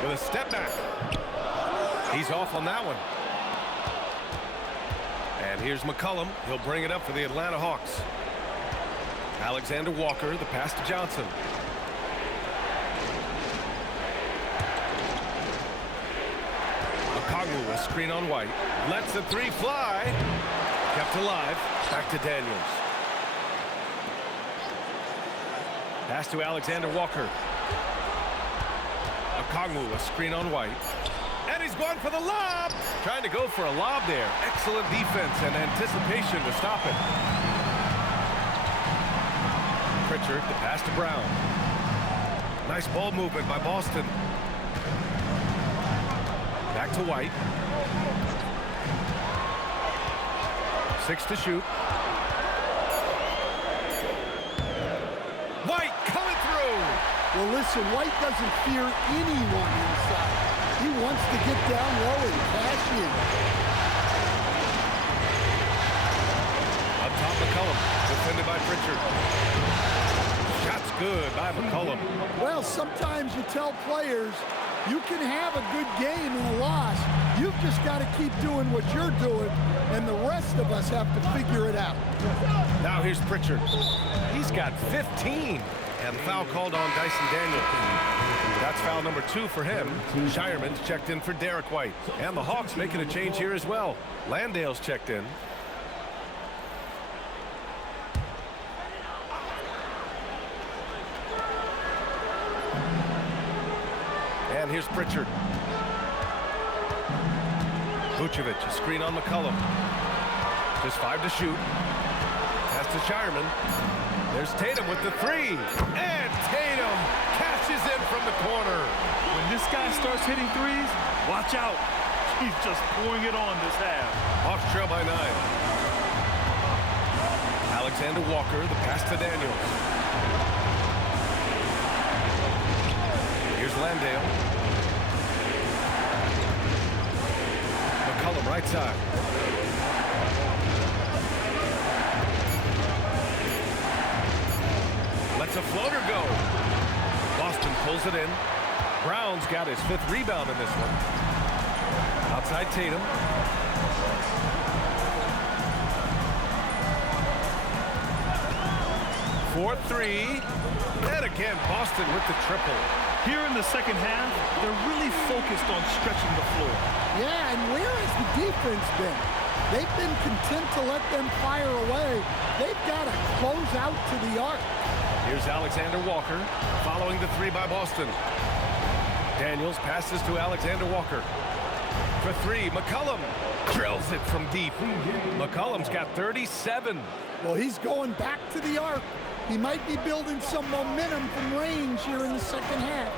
With a step back. He's off on that one. And here's McCollum. He'll bring it up for the Atlanta Hawks. Alexander Walker, the pass to Johnson. Okongwu, a screen on White. Lets the 3 fly. Kept alive. Back to Daniels. Pass to Alexander Walker. Okongwu, a screen on White. And he's going for the lob. Trying to go for a lob there. Excellent defense and anticipation to stop it. Pritchard, the pass to Brown. Nice ball movement by Boston. Back to White. 6 to shoot. White coming through. Well, listen, White doesn't fear anyone inside. He wants to get down low and cash in. Up top, McCollum, defended by Pritchard. Shot's good by McCollum. Well, sometimes you tell players you can have a good game and a loss. You've just got to keep doing what you're doing, and the rest of us have to figure it out. Now here's Pritchard. He's got 15. And foul called on Dyson Daniels. That's foul number 2 for him. Shireman's checked in for Derek White. And the Hawks making a change here as well. Landale's checked in. And here's Pritchard. Vucevic, a screen on McCollum. Just 5 to shoot. Pass to Shireman. There's Tatum with the 3. And Tatum cashes in from the corner. When this guy starts hitting threes, watch out. He's just pouring it on this half. Hawks trail by 9. Alexander Walker, the pass to Daniels. Here's Landale. McCollum right side. Lets a floater go. Boston pulls it in. Brown's got his 5th rebound in this one. Outside Tatum. For 3. And again, Boston with the triple. Here in the second half, they're really focused on stretching the floor. Yeah, and where has the defense been? They've been content to let them fire away. They've got to close out to the arc. Here's Alexander Walker, following the 3 by Boston. Daniels passes to Alexander Walker. For 3, McCollum drills it from deep. McCollum's got 37. Well, he's going back to the arc. He might be building some momentum from range here in the second half.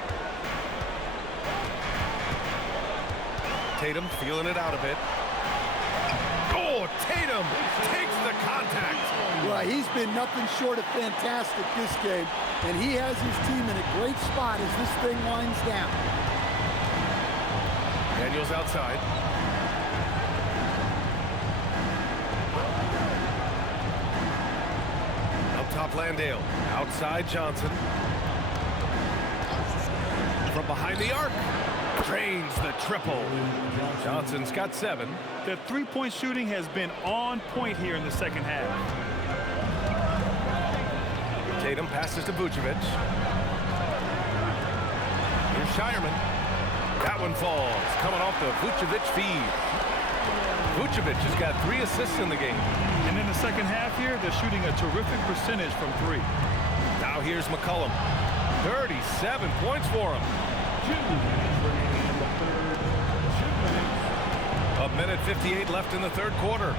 Tatum feeling it out a bit. Oh, Tatum takes the contact. Well, he's been nothing short of fantastic this game, and he has his team in a great spot as this thing winds down. Daniels outside. Up top, Landale. Outside, Johnson. From behind the arc. Drains the triple. Johnson's got 7. The three-point shooting has been on point here in the second half. Tatum passes to Vucevic. Here's Shireman. That one falls, coming off the Vucevic feed. Vucevic has got 3 assists in the game. And in the second half here, they're shooting a terrific percentage from 3. Now here's McCollum. 37 points for him. 1:58 left in the third quarter.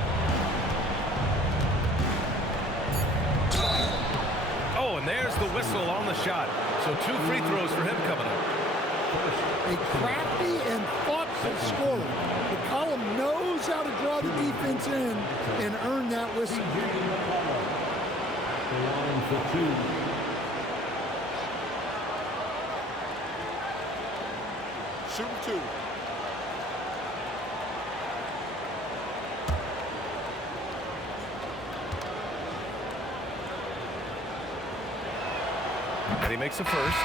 Oh, and there's the whistle on the shot. So 2 free throws for him coming up. A crafty and thoughtful scorer. McCollum knows how to draw the defense in and earn that whistle. Line for 2. Shooting 2. And he makes a first.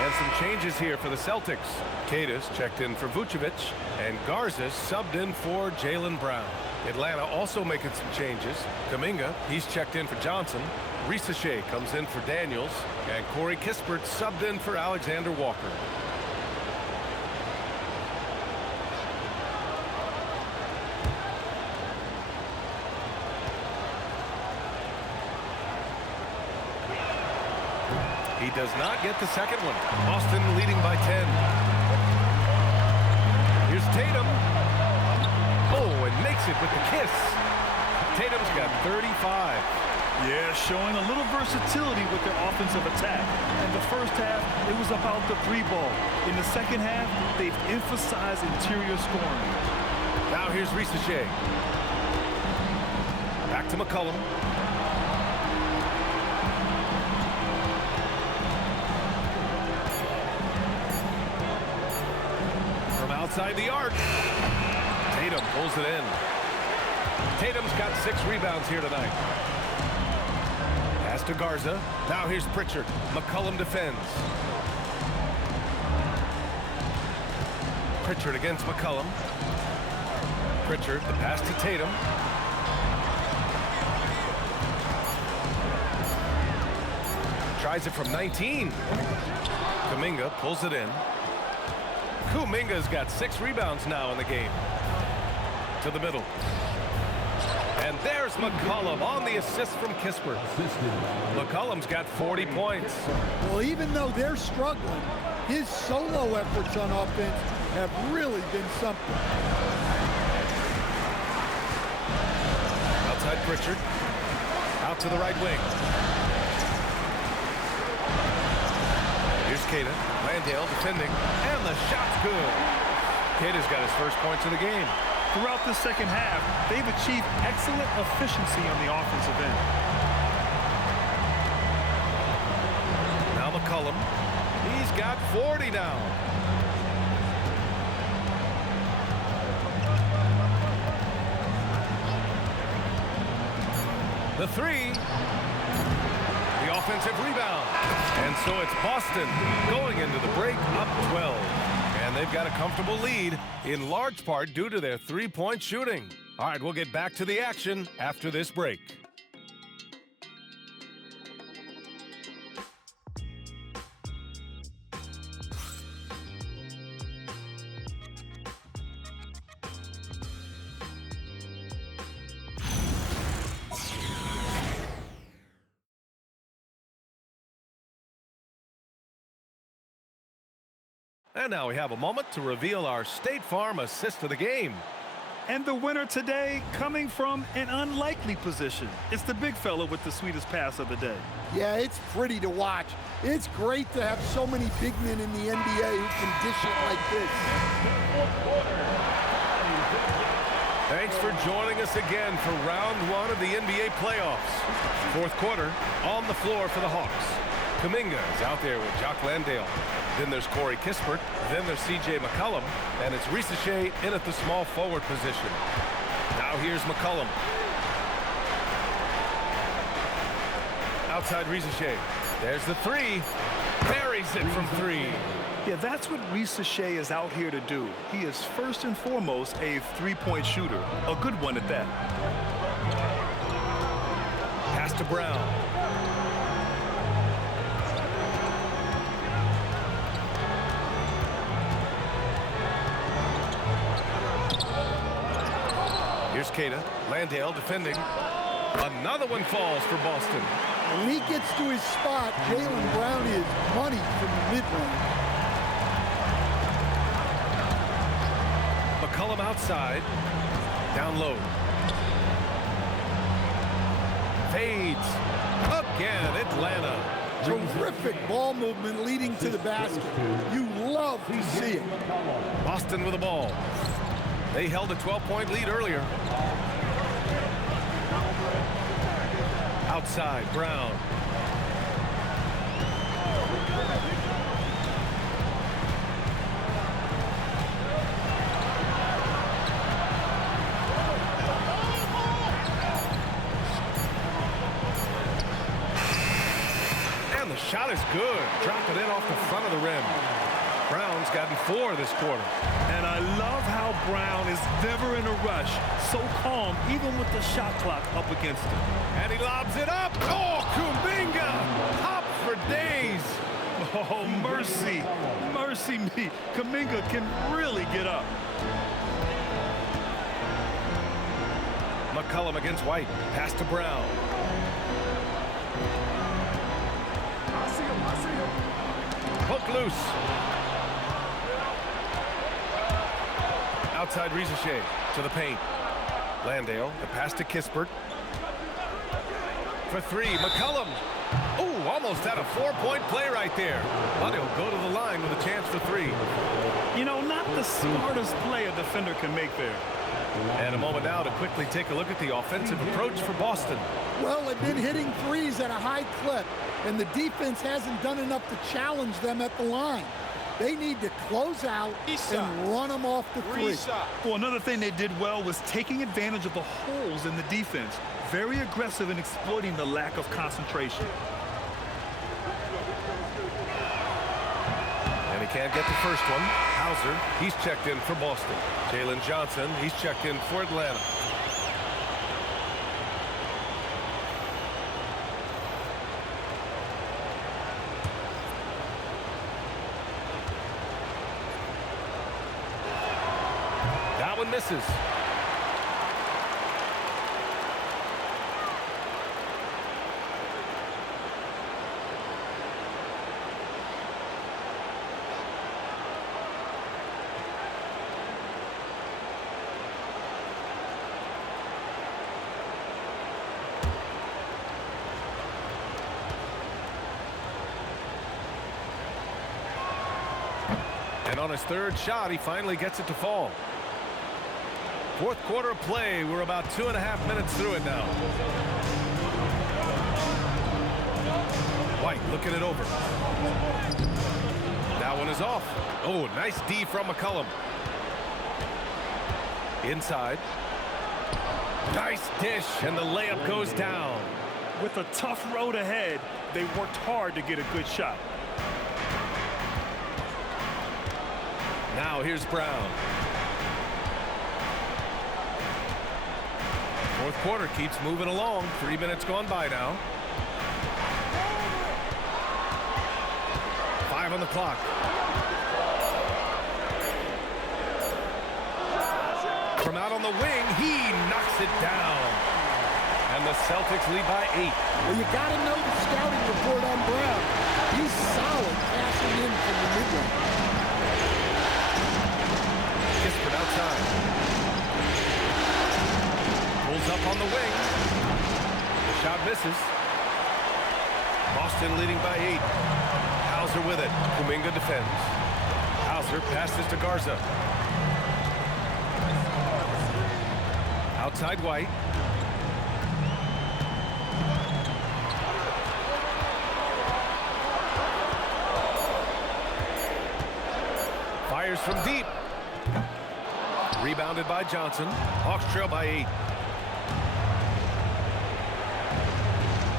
And some changes here for the Celtics. Cadis checked in for Vucevic, and Garza subbed in for Jaylen Brown. Atlanta also making some changes. Kuminga, he's checked in for Johnson. Risache comes in for Daniels, and Corey Kispert subbed in for Alexander Walker. He does not get the second one. Boston leading by 10. Here's Tatum. Oh, and makes it with the kiss. Tatum's got 35. Yeah, showing a little versatility with their offensive attack. In the first half, it was about the 3 ball. In the second half, they've emphasized interior scoring. Now here's Risache. Back to McCollum. Outside the arc. Tatum pulls it in. Tatum's got 6 rebounds here tonight. Pass to Garza. Now here's Pritchard. McCollum defends. Pritchard against McCollum. Pritchard, the pass to Tatum. Tries it from 19. Kuminga pulls it in. Kuminga's got 6 rebounds now in the game. To the middle. And there's McCollum on the assist from Kispert. McCollum's got 40 points. Well, even though they're struggling, his solo efforts on offense have really been something. Outside Pritchard. Out to the right wing. Here's Cada. Landale defending. And the shot's good. Kidd has got his first points of the game. Throughout the second half, they've achieved excellent efficiency on the offensive end. Now McCollum. He's got 40 now. The three. The offensive rebound. And so it's Boston going into the break up 12. And they've got a comfortable lead, in large part due to their three-point shooting. All right, we'll get back to the action after this break. And now we have a moment to reveal our State Farm assist of the game. And the winner today coming from an unlikely position. It's the big fella with the sweetest pass of the day. Yeah, it's pretty to watch. It's great to have so many big men in the NBA who can dish it like this. Thanks for joining us again for round one of the NBA playoffs. Fourth quarter on the floor for the Hawks. Kuminga is out there with Jock Landale. Then there's Corey Kispert. Then there's C.J. McCollum. And it's Risacher in at the small forward position. Now here's McCollum. Outside Risacher. There's the three. Buries it from three. Yeah, that's what Risacher is out here to do. He is first and foremost a three-point shooter. A good one at that. Pass to Brown. Here's Queta. Landale defending. Another one falls for Boston. When he gets to his spot, Jaylen Brown is money from the mid-range. McCollum outside. Down low. Fades. Again, Atlanta. Terrific ball movement leading to the basket. You love to see it. Boston with the ball. They held a 12-point lead earlier. Outside, Brown. And the shot is good. Drop it in off the front of the rim. Brown's gotten 4 this quarter. And I love how Brown is never in a rush. So calm, even with the shot clock up against him. And he lobs it up. Oh, Kuminga! Hop for days. Oh, mercy. Mercy me. Kuminga can really get up. McCollum against White. Pass to Brown. Hook loose. Outside Risacher to the paint. Landale, the pass to Kispert. For three, McCollum. Oh, almost had a 4-point play right there. But he'll go to the line with a chance for three. You know, not the smartest play a defender can make there. And a moment now to quickly take a look at the offensive approach for Boston. Well, they've been hitting threes at a high clip, and the defense hasn't done enough to challenge them at the line. They need to close out and run them off the three. Well, another thing they did well was taking advantage of the holes in the defense. Very aggressive in exploiting the lack of concentration. And he can't get the first one. Hauser, he's checked in for Boston. Jalen Johnson, he's checked in for Atlanta. That one misses. And And on his third shot, he finally gets it to fall. Fourth quarter of play. We're about 2.5 minutes through it now. White looking it over. That one is off. Oh, nice D from McCollum. Inside. Nice dish, and the layup goes down. With a tough road ahead, they worked hard to get a good shot. Now here's Brown. Fourth quarter keeps moving along. 3 minutes gone by now. 5 on the clock. From out on the wing, he knocks it down. And the Celtics lead by 8. Well, you got to know the scouting report on Brown. He's solid passing in from the mid-range. Kispert outside. Pulls up on the wing. The shot misses. Boston leading by 8. Hauser with it. Kuminga defends. Hauser passes to Garza. Outside White. Fires from deep. Rebounded by Johnson. Hawks trail by 8.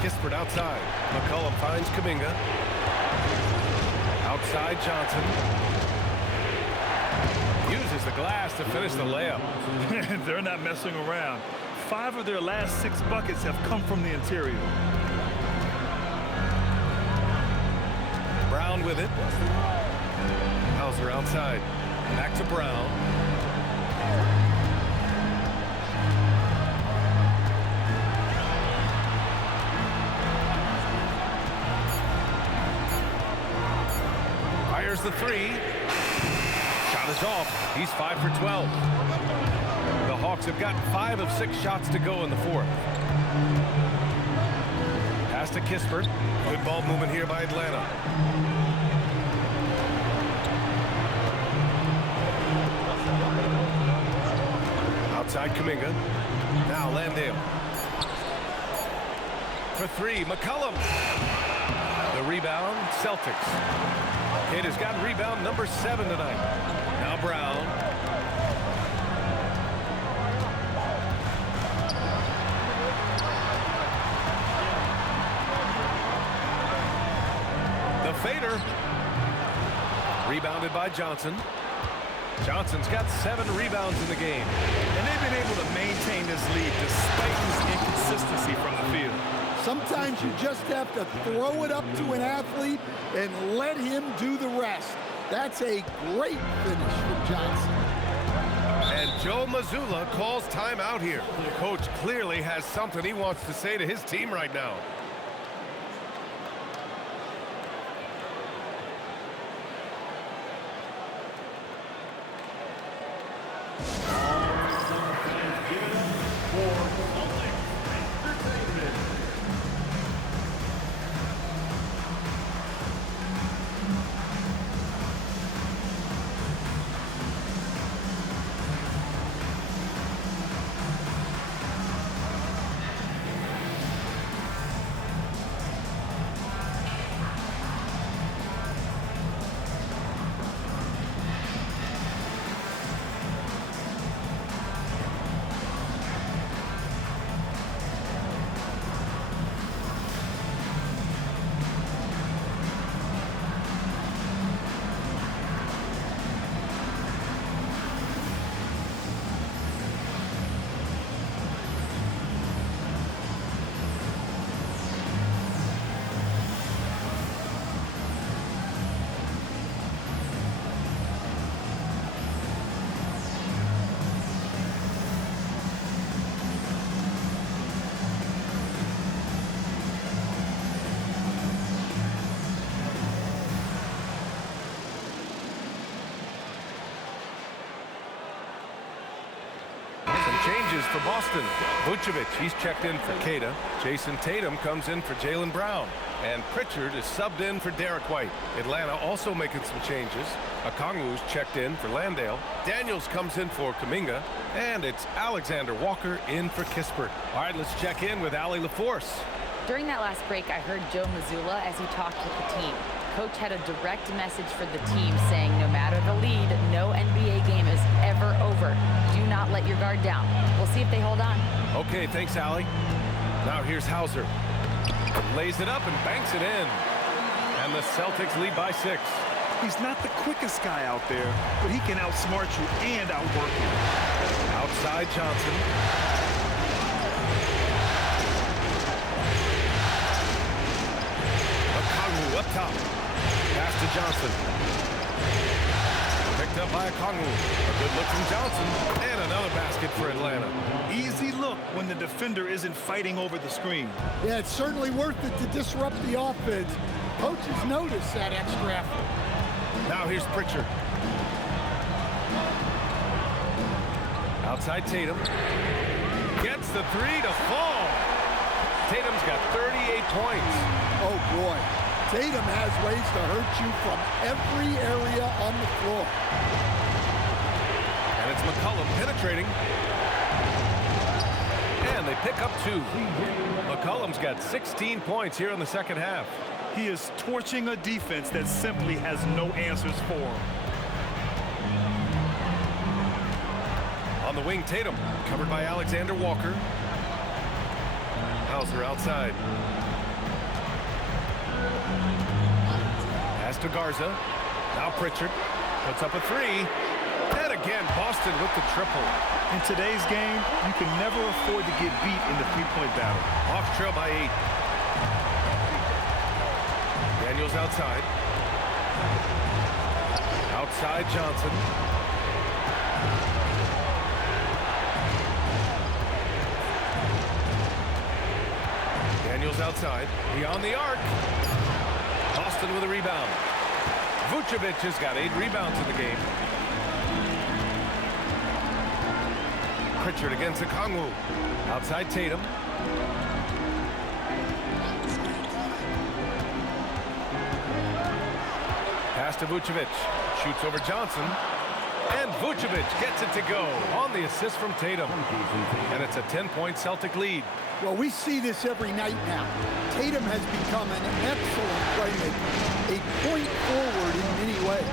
Kispert outside. McCollum finds Kuminga. Outside Johnson. Uses the glass to finish the layup. They're not messing around. 5 of their last 6 buckets have come from the interior. Brown with it. Hauser outside. Back to Brown. Fires the 3. Shot is off. He's 5 for 12. The Hawks have got 5 of 6 shots to go in the fourth. Pass to Kispert. Good ball movement here by Atlanta. Outside Kuminga. Now Landale. For 3, McCollum. The rebound, Celtics. It has got rebound number 7 tonight. Now Brown. The fader. Rebounded by Johnson. Johnson's got 7 rebounds in the game. And they've been able to maintain this lead despite his inconsistency from the field. Sometimes you just have to throw it up to an athlete and let him do the rest. That's a great finish from Johnson. And Joe Mazzulla calls timeout here. The coach clearly has something he wants to say to his team right now. Changes for Boston. Vucevic, he's checked in for Queta. Jason Tatum comes in for Jaylen Brown. And Pritchard is subbed in for Derek White. Atlanta also making some changes. Okongwu's checked in for Landale. Daniels comes in for Kuminga. And it's Alexander Walker in for Kispert. All right, let's check in with Allie LaForce. During that last break, I heard Joe Mazzulla as he talked with the team. Coach had a direct message for the team saying no matter the lead, no NBA game is ever over. Do not let your guard down. We'll see if they hold on. Okay, thanks, Allie. Now here's Hauser. Lays it up and banks it in. And the Celtics lead by 6. He's not the quickest guy out there, but he can outsmart you and outwork you. Outside Johnson. Okongwu up top. Pass to Johnson. Picked up by Okongwu. A good look from Johnson. And another basket for Atlanta. Easy look when the defender isn't fighting over the screen. Yeah, it's certainly worth it to disrupt the offense. Coaches notice that extra effort. Now here's Pritchard. Outside Tatum. Gets the 3 to fall. Tatum's got 38 points. Oh, boy. Tatum has ways to hurt you from every area on the floor. And it's McCollum penetrating. And they pick up 2. McCollum's got 16 points here in the second half. He is torching a defense that simply has no answers for him. On the wing, Tatum, covered by Alexander Walker. Hauser outside. Pass to Garza. Now Pritchard puts up a 3. And again, Boston with the triple. In today's game, you can never afford to get beat in the three-point battle. Hawks trail by 8. Daniels outside. Outside Johnson. Daniels outside. Beyond the arc. Boston with a rebound. Vucevic has got 8 rebounds in the game. Pritchard against Okongwu. Outside Tatum. Pass to Vucevic. Shoots over Johnson. And Vucevic gets it to go on the assist from Tatum. And it's a 10-point Celtic lead. Well, we see this every night now. Tatum has become an excellent playmaker, a point forward in many ways.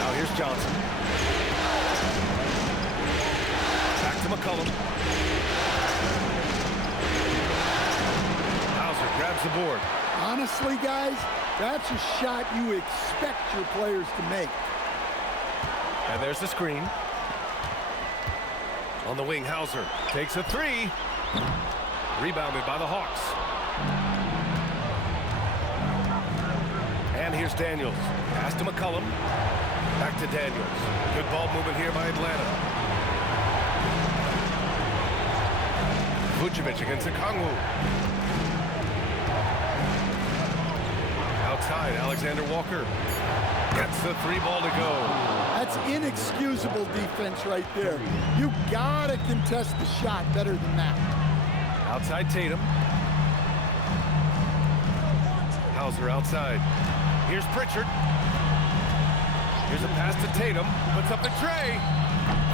Now here's Johnson. Back to McCollum. Hauser grabs the board. Honestly, guys, that's a shot you expect your players to make. And there's the screen. On the wing, Hauser takes a 3. Rebounded by the Hawks. And here's Daniels. Pass to McCollum. Back to Daniels. Good ball movement here by Atlanta. Vucevic against Okongwu. Outside, Alexander Walker. Gets the 3 ball to go. That's inexcusable defense right there. You gotta contest the shot better than that. Outside Tatum. Hauser outside. Here's Pritchard. Here's a pass to Tatum. Puts up the tray.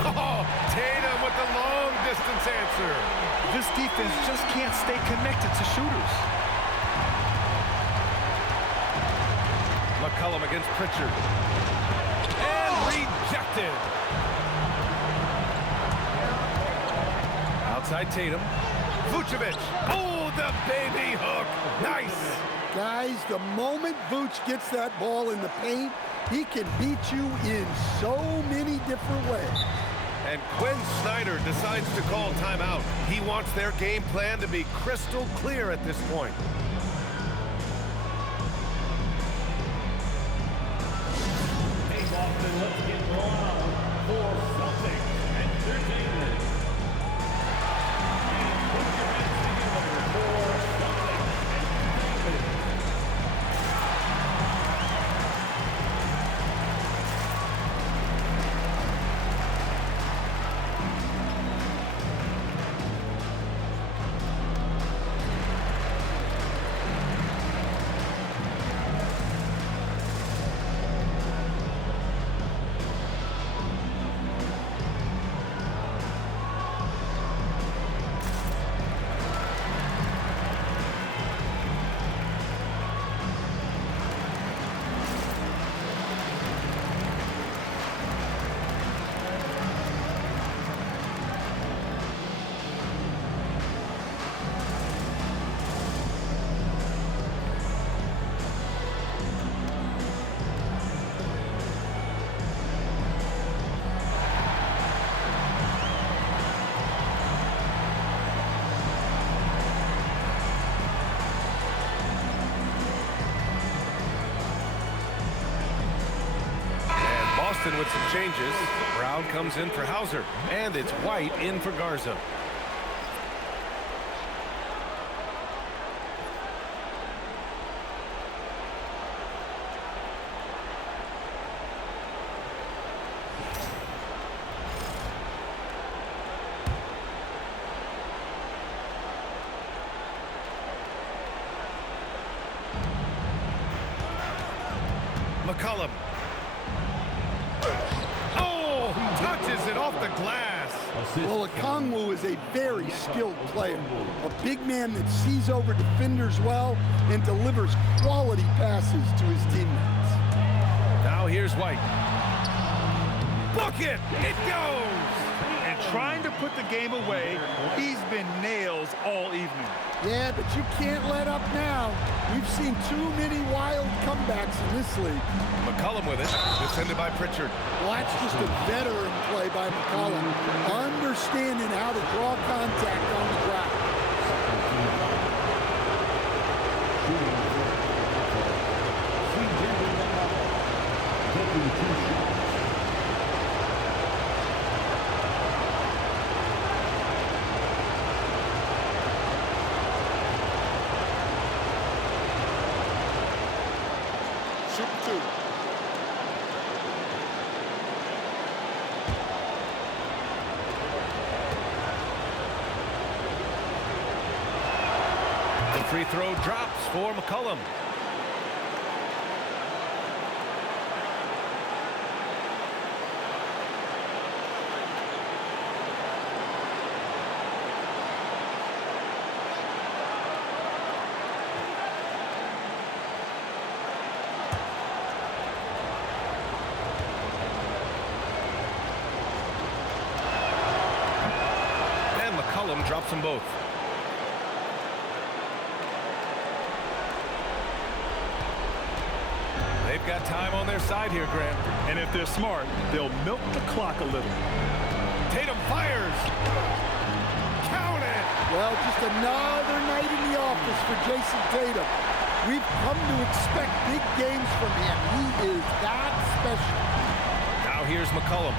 Oh, Tatum with the long distance answer. This defense just can't stay connected to shooters. McCollum against Pritchard. And rejected. Outside Tatum. Vucevic. Oh, the baby hook. Nice. Guys, the moment Vooch gets that ball in the paint, he can beat you in so many different ways. And Quinn Snyder decides to call timeout. He wants their game plan to be crystal clear at this point. Hey, Boston, let's get drawn up for Celtics Entertainment. And put your hands together for Celtics Entertainment. in with some changes. Brown comes in for Hauser, and it's White in for Garza. McCollum. Oh, touches it off the glass. Well, Okongwu is a very skilled player. A big man that sees over defenders well and delivers quality passes to his teammates. Now here's White. Book it! It goes! And trying to put the game away, he's been nails all evening. Yeah, but you can't let up now. We've seen too many wild comebacks in this league. McCollum with it, defended by Pritchard. Well, that's just a veteran play by McCollum, understanding how to draw contact on the ground. The free throw drops for McCollum. And McCollum drops them both. They've got time on their side here, Graham. And if they're smart, they'll milk the clock a little. Tatum fires. Count it. Well, just another night in the office for Jason Tatum. We've come to expect big games from him. He is that special. Now here's McCollum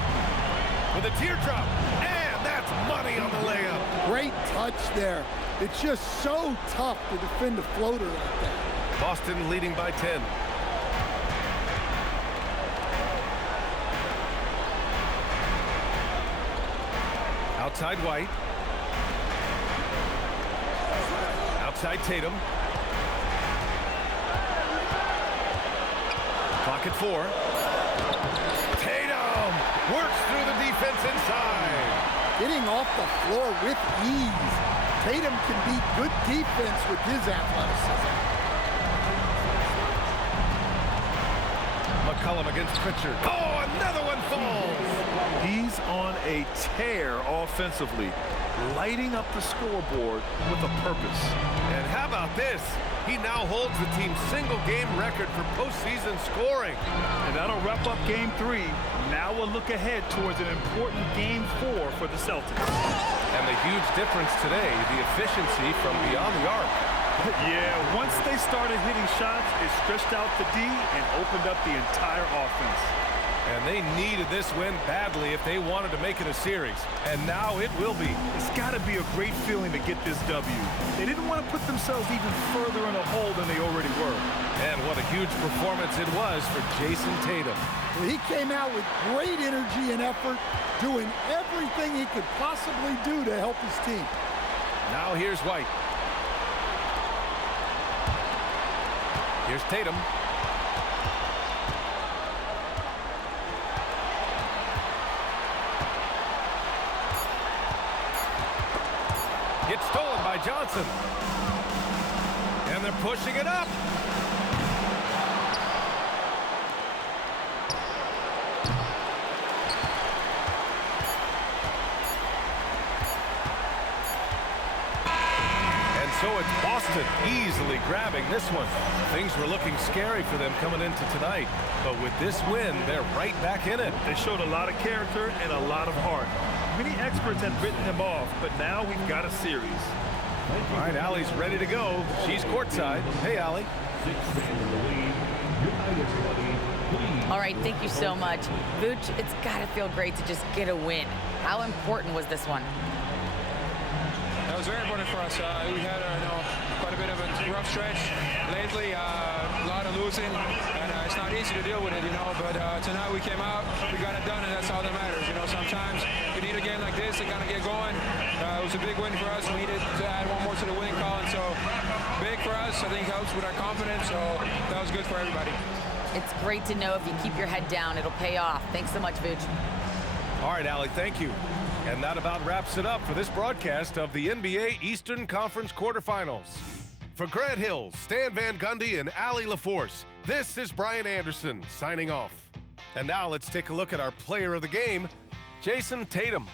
with a teardrop. And that's money on the layup. Great touch there. It's just so tough to defend a floater like that. Boston leading by 10. Outside White. Outside Tatum. Clock at 4. Tatum works through the defense inside. Getting off the floor with ease. Tatum can beat good defense with his athleticism. McCollum against Pritchard. Oh, another one falls. He's on a tear offensively, lighting up the scoreboard with a purpose. And how about this? He now holds the team's single-game record for postseason scoring. And that'll wrap up Game 3. Now we'll look ahead towards an important Game 4 for the Celtics. And the huge difference today, the efficiency from beyond the arc. Yeah, once they started hitting shots, it stretched out the D and opened up the entire offense. And they needed this win badly if they wanted to make it a series. And now it will be. It's got to be a great feeling to get this W. They didn't want to put themselves even further in a hole than they already were. And what a huge performance it was for Jason Tatum. Well, he came out with great energy and effort, doing everything he could possibly do to help his team. Now here's White. Here's Tatum. It's stolen by Johnson. And they're pushing it up. And so it's Boston easily grabbing this one. Things were looking scary for them coming into tonight. But with this win, they're right back in it. They showed a lot of character and a lot of heart. Many experts had written them off, but now we've got a series. All right, Allie's ready to go. She's courtside. Hey, Allie. 6 in the lead. United 20, All right, thank you so much. Vooch, it's got to feel great to just get a win. How important was this one? That was very important for us. We had quite a bit of a rough stretch lately, a lot of losing, and it's not easy to deal with it, but tonight we came out, we got it done, and that's all that matters. Sometimes you need a game like this to kind of get going. It was a big win for us. We needed to add one more to the winning column, so big for us. I think helps with our confidence, so that was good for everybody. It's great to know if you keep your head down, it'll pay off. Thanks so much, Vooch. All right, Allie, thank you. And that about wraps it up for this broadcast of the NBA Eastern Conference Quarterfinals. For Grant Hill, Stan Van Gundy, and Allie LaForce, this is Brian Anderson signing off. And now let's take a look at our player of the game, Jason Tatum.